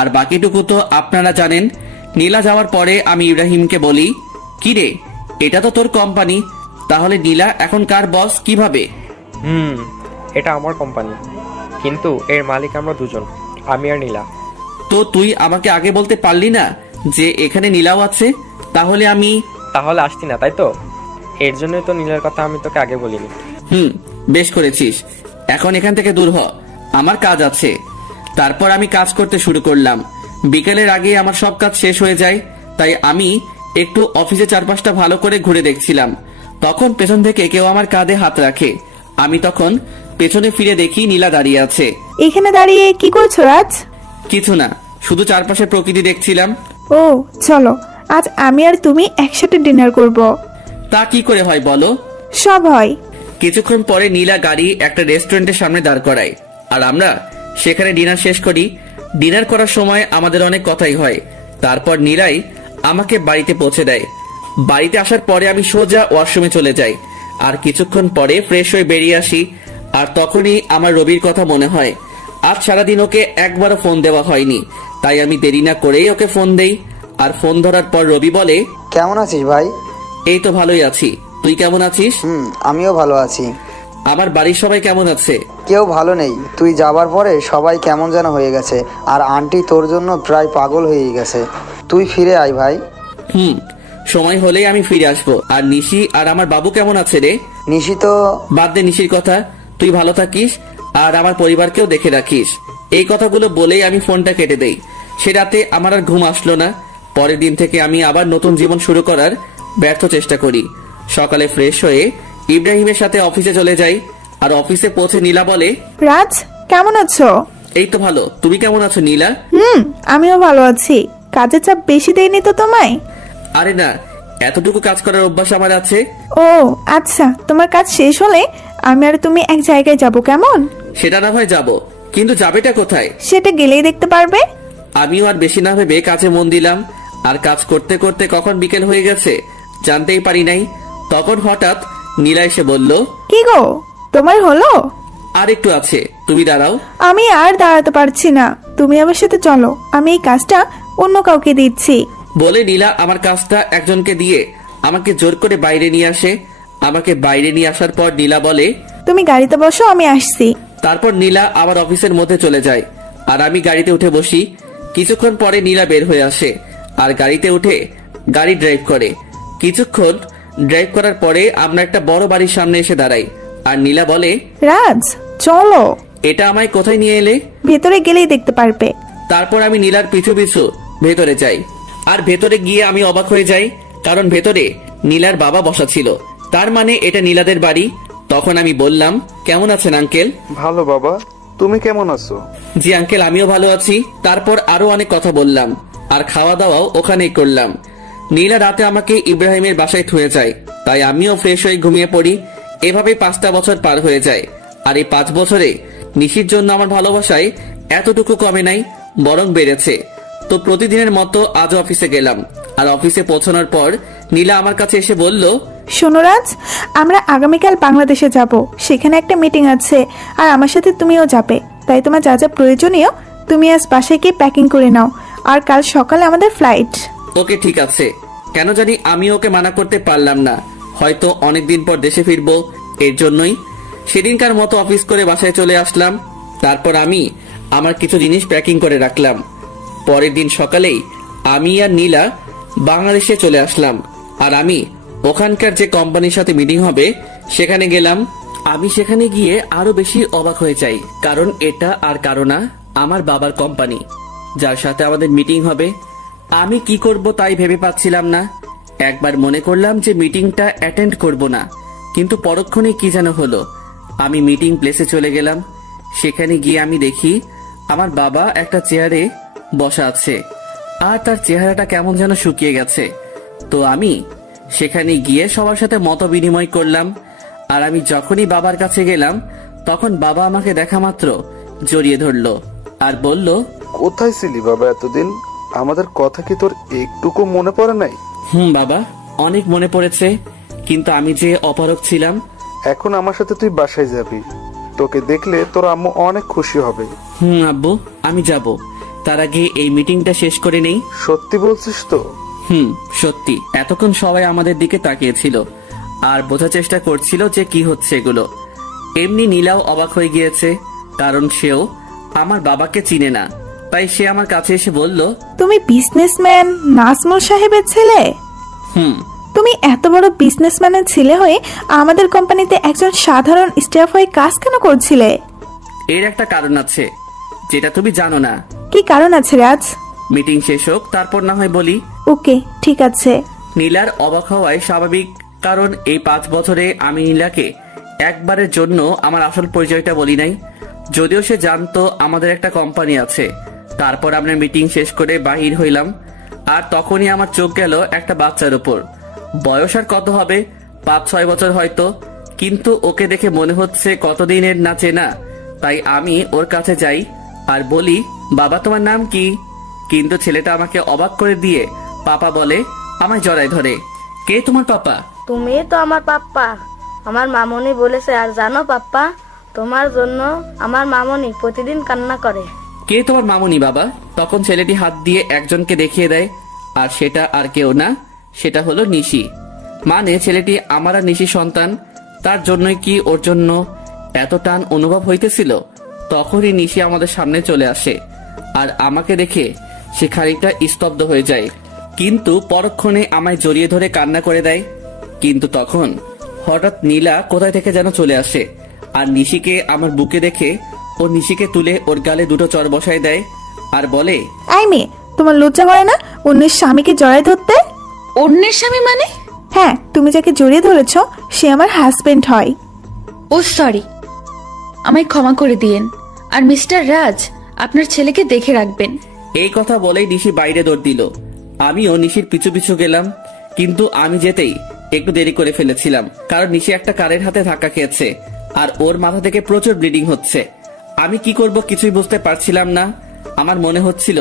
আর বাকিটুকু তো আপনারা জানেন। নীলা যাওয়ার পরে আমি ইব্রাহিমকে বলি, কি রে, এটা তো তোর কোম্পানি, তাহলে নীলা এখন কার বস কিভাবে? এটা আমার কোম্পানি, কিন্তু এর মালিক আমরা দুজন, আমি আর নীলা। তো তুই আমাকে আগে বলতে পারলি না যে এখানে নীলাও আছে? তাহলে আসতি না, তাই তো? এর জন্যই তো নীলার কথা আমি তোকে আগে বলিনি। বেশ করেছিস, এখন এখান থেকে দূর হ, আমার কাজ আছে। তারপর আমি কাজ করতে শুরু করলাম। বিকেলের আগে আমার সব কাজ শেষ হয়ে যায়, তাই আমি একটু অফিসে চারপাশটা ভালো করে ঘুরে দেখছিলাম। তখন পেছন থেকে কেউ আমার কাঁধে হাত রাখে। আমি তখন পেছনে ফিরে দেখি নীলা দাঁড়িয়ে আছে। এখানে দাঁড়িয়ে কি করছো রাজ? কিছু না, শুধু চারপাশে প্রকৃতি দেখছিলাম। ও চলো, আজ আমি আর তুমি একসাথে ডিনার করব। তা কি করে হয় বলো? সব হয়। কিছুক্ষণ পরে নীলা গাড়ি একটা রেস্টুরেন্টের সামনে দাঁড় করায়, আর আমরা সেখানে ডিনার শেষ করি। ডিনার করার সময় আমাদের অনেক কথাই হয়। তারপর নীলাই আমাকে বাড়িতে পৌঁছে দেয়। বাড়িতে আসার পরে আমি সোজা ওয়াশরুমে চলে যাই, আর কিছুক্ষণ পরে ফ্রেশ হয়ে বেরিয়ে আসি। আর তখনই আমার রবির কথা মনে হয়। আজ সারাদিন ওকে একবারও ফোন দেওয়া হয়নি, তাই আমি দেরি না করেই ওকে ফোন দেই। আর ফোন ধরার পর রবি বলে, কেমন আছিস ভাই? এই তো ভালোই আছি, তুই কেমন আছিস? আমিও ভালো আছি। আমার বাড়ির সবাই কেমন আছে? কেউ ভালো নেই, তুই যাবার পরে সবাই কেমন যেন হয়ে গেছে, আর আন্টি তোর জন্য প্রায় পাগল হয়ে গেছে। তুই ফিরে আয় ভাই। সময় হলেই আমি ফিরে আসবো। আর নিশি আর আমার বাবু কেমন আছে রে? নিশি তো বাদ দে নিশির কথা, তুই ভালো থাকিস আর আমার পরিবারকেও দেখে রাখিস। এই কথাগুলো বলেই আমি ফোনটা কেটে দেই। সে রাতে আমার আর ঘুম আসলো না। পরের দিন থেকে আমি আবার নতুন জীবন শুরু করার ব্যর্থ চেষ্টা করি। সকালে ফ্রেশ হয়ে ইব্রাহিমের সাথে অফিসে চলে যাই, আর অফিসে পৌঁছে নীলা বলে, রাজ কেমন আছো? এই তো ভালো, তুমি কেমন আছো নীলা? আমিও ভালো আছি। কাজের চাপ বেশি দেয়নি তো তোমায়? আরে না, এতটুকু কাজ করার অভ্যাস আমার আছে। ও আচ্ছা, তোমার কাজ শেষ হলে আমি আর তুমি এক জায়গায় যাব, কেমন? সেটা না হয় যাবো, কিন্তু যাবেটা কোথায়? সেটা গেলেই দেখতে পারবে। আমিও আর বেশি না ভেবে কাজে মন দিলাম, আর কাজ করতে করতে কখন বিকেল হয়ে গেছে জানতেই পারি নাই। তখন হঠাৎ নীলা এসে বলল, কি গো, তোমার হলো? আর একটু আছে, তুমি দাঁড়াও। আমি আর দাঁড়াতে পারছি না, তুমি আমার সাথে চলো, আমি এই কাজটা অন্য কাউকে দিচ্ছি। বলে নীলা আমার কাজটা একজনকে দিয়ে আমাকে জোর করে বাইরে নিয়ে আসে। আমাকে বাইরে নিয়ে আসার পর নীলা বলে, তুমি গাড়িতে বসো, আমি আসছি। তারপর নীলা আমার অফিসের মধ্যে চলে যায়, আর আমি গাড়িতে উঠে বসি। কিছুক্ষণ পরে নীলা বের হয়ে আসে আর গাড়িতে উঠে গাড়ি ড্রাইভ করে। কিছুক্ষণ ড্রাইভ করার পরে আমরা একটা বড় বাড়ির সামনে এসে দাঁড়াই, আর নীলা বলে, রাজ চলো। এটা আমায় কোথায় নিয়ে এলে? ভেতরে গেলেই দেখতে পারবে। তারপর আমি নীলার পিছু পিছু ভেতরে যাই, আর ভেতরে গিয়ে আমি অবাক হয়ে যাই, কারণ ভেতরে নীলার বাবা বসা ছিল। তার মানে এটা নীলাদের বাড়ি। তখন আমি বললাম, কেমন আছেন আঙ্কেল? ভালো বাবা, তুমি কেমন আছো? জি আঙ্কেল, আমিও ভালো আছি। তারপর আরো অনেক কথা বললাম, আর খাওয়া দাওয়াও ওখানেই করলাম। নীলা রাতে আমাকে ইব্রাহিমের বাসায় থুয়ে যায়, তাই আমিও ফ্রেশ হয়ে ঘুমিয়ে পড়ি। এভাবে 5টা বছর পার হয়ে যায়, আর এই 5 বছরে নিশির জন্য আমার ভালোবাসায় এতটুকু কমে নাই, বরং বেড়েছে। তো প্রতিদিনের মতো আজও অফিসে গেলাম, আর অফিসে পৌঁছানোর পর নীলা আমার কাছে এসে বলল, শোনো রাজ, আমরা আগামীকাল বাংলাদেশে যাব। সেখানে একটা মিটিং আছে, আর আমার সাথে তুমিও যাবে। তাই তোমার যা যা প্রয়োজনীয় তুমি আজ বাসায় গিয়ে প্যাকিং করে নাও, আর কাল সকালে আমাদের ফ্লাইট। ওকে ঠিক আছে। কেন জানি আমি ওকে মানা করতে পারলাম না, হয়তো অনেকদিন পর দেশে ফিরবো, এর জন্যই সেদিনকার মতো অফিস করে বাসায় চলে আসলাম। তারপর আমি আমার কিছু জিনিস প্যাকিং করে রাখলাম। পরের দিন সকালেই আমি আর নীলা বাংলাদেশে চলে আসলাম, আর আমি ওখানকার যে কোম্পানির সাথে মিটিং হবে সেখানে গেলাম। আমি সেখানে গিয়ে আরো বেশি অবাক হয়ে যাই, কারণ এটা আর কারো না, আমার বাবার কোম্পানি, যার সাথে আমাদের মিটিং হবে। আমি কি করব তাই ভেবে পাচ্ছিলাম না। একবার মনে করলাম যে মিটিংটা অ্যাটেন্ড করব না, কিন্তু পরক্ষণে কি যেন হলো। আমি মিটিং প্লেসে চলে গেলাম। সেখানে গিয়ে আমি দেখি আমার বাবা একটা চেয়ারে বসা আছে, আর তার চেহারাটা কেমন যেন শুকিয়ে গেছে। তো আমি সেখানে গিয়ে সবার সাথে মত বিনিময় করলাম। আর আমি যখনই বাবার কাছে গেলাম, তখন বাবা আমাকে দেখা মাত্র জড়িয়ে ধরলো আর বলল, কোথায় ছিলি বাবা এতদিন? আমাদের কথা কি তোর একটুকু মনে পড়ে নাই? বাবা, অনেক মনে পড়েছে, কিন্তু আমি যে অপারগ ছিলাম। এখন আমার সাথে তুই বাসায় যাবি, তোকে দেখলে তোর আম্মু অনেক খুশি হবে। আব্বু, আমি যাব। তার আগে এই মিটিংটা শেষ করে নেই। সত্যি বলছিস তো? সত্যি। এতক্ষণ সবাই আমাদের দিকে তাকিয়েছিল আর বোঝার চেষ্টা করছিল যে কি হচ্ছে এগুলো। এমনি নীলাও অবাক হয়ে গিয়েছে, কারণ সেও আমার বাবাকে চিনে না। তাই সে আমার কাছে এসে বলল, তুমি বিজনেসম্যান নাজমুল সাহেবের ছেলে? তুমি এত বড় বিজনেসম্যানের ছেলে হয়ে আমাদের কোম্পানিতে একজন সাধারণ স্টাফ হয়ে কাজ কেন করছিলে? এর একটা কারণ আছে, যেটা তুমি জানো না। কি কারণ আছে রাজ? মিটিং শেষ হোক, তারপর না হয় বলি। ওকে, ঠিক আছে। নীলার অবাক হওয়ায় স্বাভাবিক, কারণ এই 5 বছরে আমি নীলাকে একবারের জন্য আমার আসল পরিচয়টা বলি নাই। যদিও সে জানতো আমাদের একটা কোম্পানি আছে। তারপর আমরা মিটিং শেষ করে বাহির হইলাম, আর তখনই আমার চোখ গেল একটা বাচ্চার উপর। বয়স আর কত হবে, 5-6 বছর হয়তো, কিন্তু ওকে দেখে মনে হচ্ছে কতদিনের না চেনা। তাই আমি ওর কাছে যাই আর বলি, বাবা তোমার নাম কি? কিন্তু ছেলেটা আমাকে অবাক করে দিয়ে পাপা বলে, আমায় জড়ায় ধরে। কে তোমার পাপা? তুমি তো আমার পাপ্পা, আমার মামনি বলেছে। আর জানো পাপ্পা, তোমার জন্য আমার মামনি প্রতিদিন কান্না করে। কে তোমার মামনি বাবা? তখন ছেলেটি হাত দিয়ে একজনকে দেখিয়ে দেয়, আর সেটা আর কেউ না, সেটা হলো নিশি। মানে ছেলেটি আমার আর নিশি সন্তান, তার জন্যই কি ওর জন্য এত টান অনুভব হইতেছিল। তখনই নিশি আমাদের সামনে চলে আসে, আর আমাকে দেখে সে খানিকটা স্তব্ধ হয়ে যায়, কিন্তু পরক্ষণে আমায় জড়িয়ে ধরে কান্না করে দেয়। কিন্তু তখন হঠাৎ নীলা কোথায় থেকে যেন চলে আসে, আর নিশিকে আমার বুকে দেখে ও নিশিকে তুলে ওর গালে 2টো চড় বসায় দেয় আর বলে, আই মেয়ে, তোমার লজ্জা করে না অন্যের স্বামীকে জড়ায় ধরতে? অন্যের স্বামী মানে? হ্যাঁ, তুমি যাকে জড়িয়ে ধরেছ সে আমার হাজবেন্ড হয়। ও সরি, আমায় ক্ষমা করে দিয়েন। আর মিস্টার রাজ, আপনার ছেলেকে দেখে রাখবেন। এই কথা বলেই নিশি বাইরে দৌড় দিল। আমিও নিশির পিছু পিছু গেলাম, কিন্তু আমি যেতেই একটু দেরি করে ফেলেছিলাম, কারণ নিশি একটা কারের হাতে ধাক্কা খেয়েছে, আর ওর মাথা থেকে প্রচুর ব্লিডিং হচ্ছে। আমি কি করব কিছুই বুঝতে পারছিলাম না। আমার মনে হচ্ছিল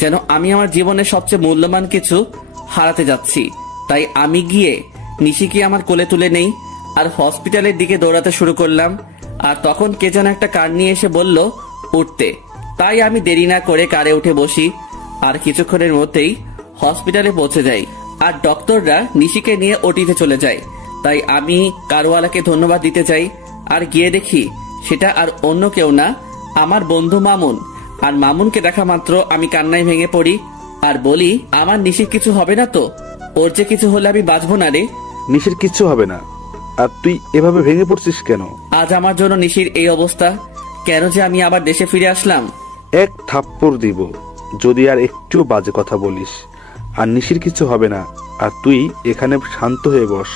যেন আমি আমার জীবনের সবচেয়ে মূল্যবান কিছু হারাতে যাচ্ছি। তাই আমি গিয়ে নিশিকে আমার কোলে তুলে নেই আর হসপিটালের দিকে দৌড়াতে শুরু করলাম। আর তখন কে যেন একটা কার নিয়ে এসে বলল উঠতে, তাই আমি দেরি না করে কারে উঠে বসি, আর কিছুক্ষণের মধ্যেই হসপিটালে পৌঁছে যাই, আর ডক্টররা নিশিকে নিয়ে ওটিতে চলে যায়। তাই আমি কারওয়ালাকে ধন্যবাদ দিতে চাই, আর গিয়ে দেখি সেটা আর অন্য কেউ না, আমার বন্ধু মামুন। আর মামুনকে দেখা মাত্র আমি কান্নায় ভেঙে পড়ি আর বলি, আমার নিশির কিছু হবে না তো? ওর যে কিছু হলে আমি বাঁচবো না রে। নিশির কিচ্ছু হবে না, আর তুই এভাবে ভেঙে পড়ছিস কেন? আজ আমার জন্য নিশির এই অবস্থা, কেন যে আমি আবার দেশে ফিরে আসলাম। এক থাপ্পড় দিব যদি আর একটু বাজে কথা বলিস। আর নিশির কিছু হবে না, আর তুই এখানে শান্ত হয়ে বস।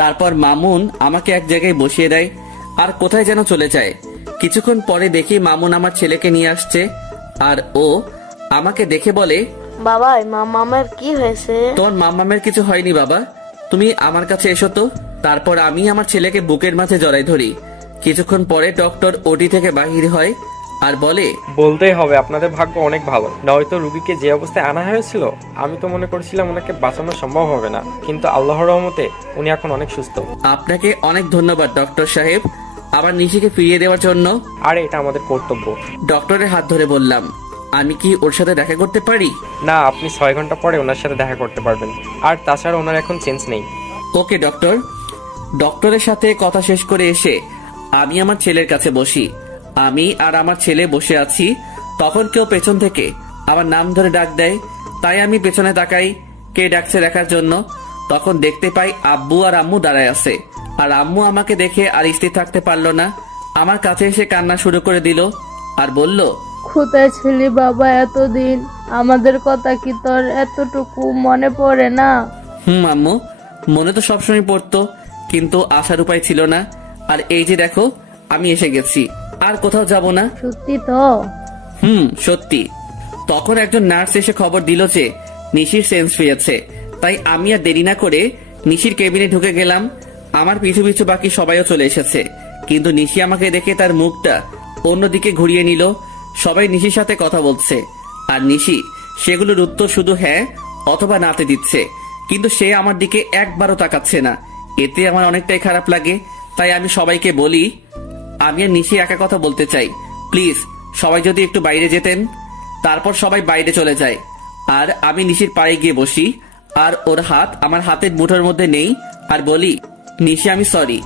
তারপর মামুন আমাকে এক জায়গায় বসিয়ে দেয় আর কোথায় যেন চলে যায়। কিছুক্ষণ পরে দেখি মামুন আমার ছেলেকে নিয়ে আসছে, আর ও আমাকে দেখে বলে, বাবা মামামের কি হয়েছে? তোর মামামের কিছু হয়নি বাবা, তুমি আমার কাছে এসো তো। তারপর আমি আমার ছেলেকে বুকের মাঝে জড়াই ধরি। কিছুক্ষণ পরে ডক্টর ওটি থেকে বাহির হয় আর বলে, বলতেই হবে আপনাদের ভাগ্য অনেক ভালো, নয়তো রুগীকে যে অবস্থায় আনা হয়েছিল আমি তো মনে করছিলাম ওনাকে বাঁচানো সম্ভব হবে না, কিন্তু আল্লাহর রহমতে উনি এখন অনেক সুস্থ। আপনাকে অনেক ধন্যবাদ ডক্টর সাহেব, আবার নিশিকে ফিরিয়ে দেওয়ার জন্য। আর এটা আমাদের কর্তব্য। ডক্টরের হাত ধরে বললাম, আমি কি ওর সাথে দেখা করতে পারি? না, আপনি 6 ঘন্টা পরে ওনার সাথে দেখা করতে পারবেন, আর তাছাড়া ওনার এখন চেঞ্জ নেই। ওকে ডক্টর। ডক্টরের সাথে কথা শেষ করে এসে আমি আমার ছেলের কাছে বসি। আমি আর আমার ছেলে বসে আছি, তখন কেউ পেছন থেকে আমার নাম ধরে ডাক দেয়। তাই আমি পেছনে তাকাই কে ডাকছে দেখার জন্য। তখন দেখতে পাই আব্বু আর আম্মু দাঁড়ায় আছে। আর আম্মু আমাকে দেখে আর স্থির থাকতে পারলো না, আমার কাছে এসে কান্না শুরু করে দিল আর বলল, কোথায় ছিলি বাবা এতদিন? আমাদের কথা কি তোর এতটুকু মনে পড়ে না? আম্মু, মনে তো সবসময় পড়তো, কিন্তু আসার উপায় ছিল না। আর এই যে দেখো আমি এসে গেছি, আর কোথাও যাব না। সত্যি তো? সত্যি। তখন একজন নার্স এসে খবর দিল যে নিশির সেন্স ফিরেছে। তাই আমি আর দেরি না করে নিশির কেবিনে ঢুকে গেলাম। আমার পিছু পিছু বাকি সবাইও চলে এসেছে, কিন্তু নিশি আমাকে দেখে তার মুখটা অন্যদিকে ঘুরিয়ে নিল। সবাই নিশির সাথে কথা বলছে, আর নিশি সেগুলোর উত্তর শুধু হ্যাঁ অথবা নাতে দিচ্ছে, কিন্তু সে আমার দিকে একবারও তাকাচ্ছে না। এতে আমার অনেকটাই খারাপ লাগে। তাই আমি সবাইকে বলি, আমি আর নিশি একা কথা বলতে চাই, প্লিজ সবাই যদি একটু বাইরে যেতেন। তারপর সবাই বাইরে চলে যায়, আর আমি নিশির পায়ে গিয়ে বসি, আর ওর হাত আমার হাতের মুঠোর মধ্যে নেই, আর বলি, নিশি আমি সরি,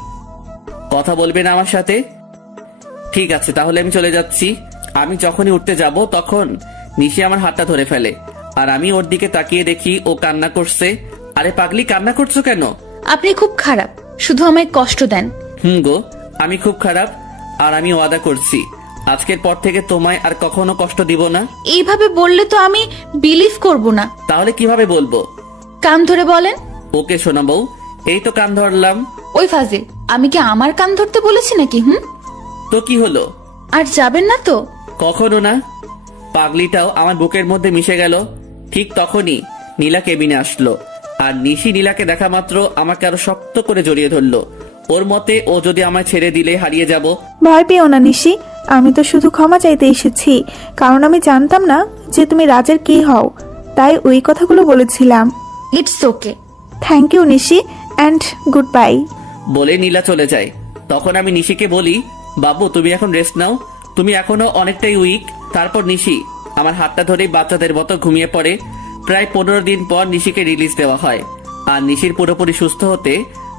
কথা বলবে না আমার সাথে? ঠিক আছে, তাহলে আমি চলে যাচ্ছি। আমি যখনই উঠতে যাব তখন নিশি আমার হাতটা ধরে ফেলে, আর আমি ওর দিকে তাকিয়ে দেখি ও কান্না করছে। আরে পাগলি, কান্না করছো কেন? আপনি খুব খারাপ, শুধু আমায় কষ্ট দেন। গো, আমি খুব খারাপ, আর আমি ওয়াদা করছি আজকের পর থেকে তোমায় আর কখনো কষ্ট দিব না। এইভাবে বললে তো আমি বিলিভ করব না। তাহলে কিভাবে বলবো? কান ধরে বলেন। ওকে শোনা বউ, এই তো কান ধরলাম। ওই ফাজিল, আমি কি আমার কান ধরতে বলেছি নাকি? তো কি হলো? আর যাবেন না তো? কখনো না। পাগলিটাও আমার বুকের মধ্যে মিশে গেল। ঠিক তখনই নীলা কেবিনে আসলো, আর নিশি নীলাকে দেখা মাত্র আমাকে আরো শক্ত করে জড়িয়ে ধরলো। ওর মতে ও যদি আমায় ছেড়ে দিলে হারিয়ে যাব। ভয় পেও না নিশি, আমি তো শুধু ক্ষমা চাইতে এসেছি, কারণ আমি জানতাম না যে তুমি রাজের কি হও, তাই ওই কথাগুলো বলেছিলাম। It's okay. Thank you Nishi, and goodbye. বলে নীলা চলে যায়। তখন আমি নিশিকে বলি, বাবু তুমি এখন রেস্ট নাও, তুমি এখনো অনেকটাই উইক। তারপর নিশি আমার হাতটা ধরে বাচ্চাদের মতো ঘুমিয়ে পড়ে। প্রায় 15 দিন পর নিশিকে রিলিজ দেওয়া হয়, আর নিশির পুরোপুরি সুস্থ হতে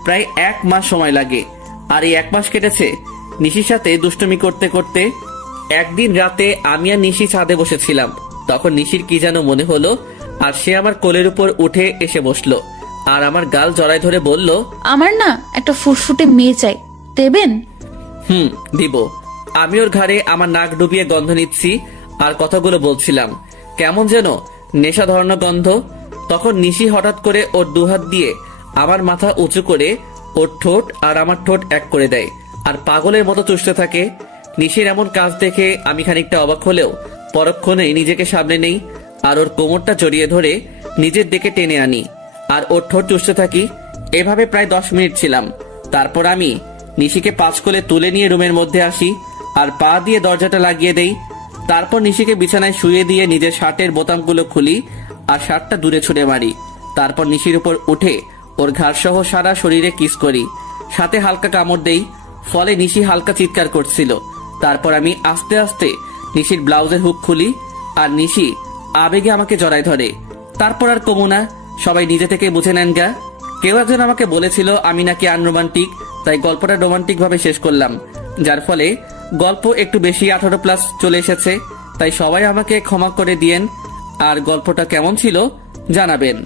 প্রায় 1 মাস সময় লাগে। আর এই 1 মাস কেটেছে নিশির সাথে দুষ্টুমি করতে করতে। একদিন রাতে আমি আর নিশি ছাদে বসেছিলাম, তখন নিশির কি যেন মনে হলো, আর সে আমার কোলের উপর উঠে এসে বসলো, আর আমার গাল জড়ায় ধরে বলল, আমার না একটা ফুটফুটে মেয়ে চাই, দেবেন? দিব। আমি ওর ঘাড়ে আমার নাক ডুবিয়ে গন্ধ নিচ্ছি আর কথাগুলো বলছিলাম, কেমন যেন নেশা ধরানো গন্ধ। তখন নিশি হঠাৎ করে ওর দুহাত দিয়ে আমার মাথা উঁচু করে ওর ঠোঁট আর আমার ঠোঁট এক করে দেয়, আর পাগলের মতো চুষতে থাকে। নিশির এমন কাজ দেখে আমি খানিকটা অবাক হলেও পরক্ষণেই নিজেকে সামনে নেই, আর ওর কোমরটা জড়িয়ে ধরে নিজের দিকে টেনে আনি, আর ওর ঠোঁট চুষতে থাকি। এভাবে প্রায় 10 মিনিট ছিলাম। তারপর আমি নিশিকে 5 কোলে তুলে নিয়ে রুমের মধ্যে আসি, আর পা দিয়ে দরজাটা লাগিয়ে দেই। তারপর নিশিকে বিছানায় শুয়ে দিয়ে নিজের শার্টের বোতামগুলো খুলি আর শার্টটা দূরে ছুঁড়ে মারি। তারপর নিশির উপর উঠে ওর ঘাড় সহ সারা শরীরে কিস করি, সাথে হালকা কামড় দেই। ফলে নিশি হালকা চিৎকার করছিল। তারপর আমি আস্তে আস্তে নিশির ব্লাউজের হুক খুলি, আর নিশি আবেগে আমাকে জড়ায় ধরে। তারপর আর কমু না, সবাই নিজে থেকে বুঝে নেন গা। কেউ একজন আমাকে বলেছিল আমি নাকি আনরোমান্টিক, তাই গল্পটা রোমান্টিক ভাবে শেষ করলাম, যার ফলে গল্প একটু বেশি 18+ চলে এসেছে। তাই সবাই আমাকে ক্ষমা করে দিয়েন, আর গল্পটা কেমন ছিল জানাবেন।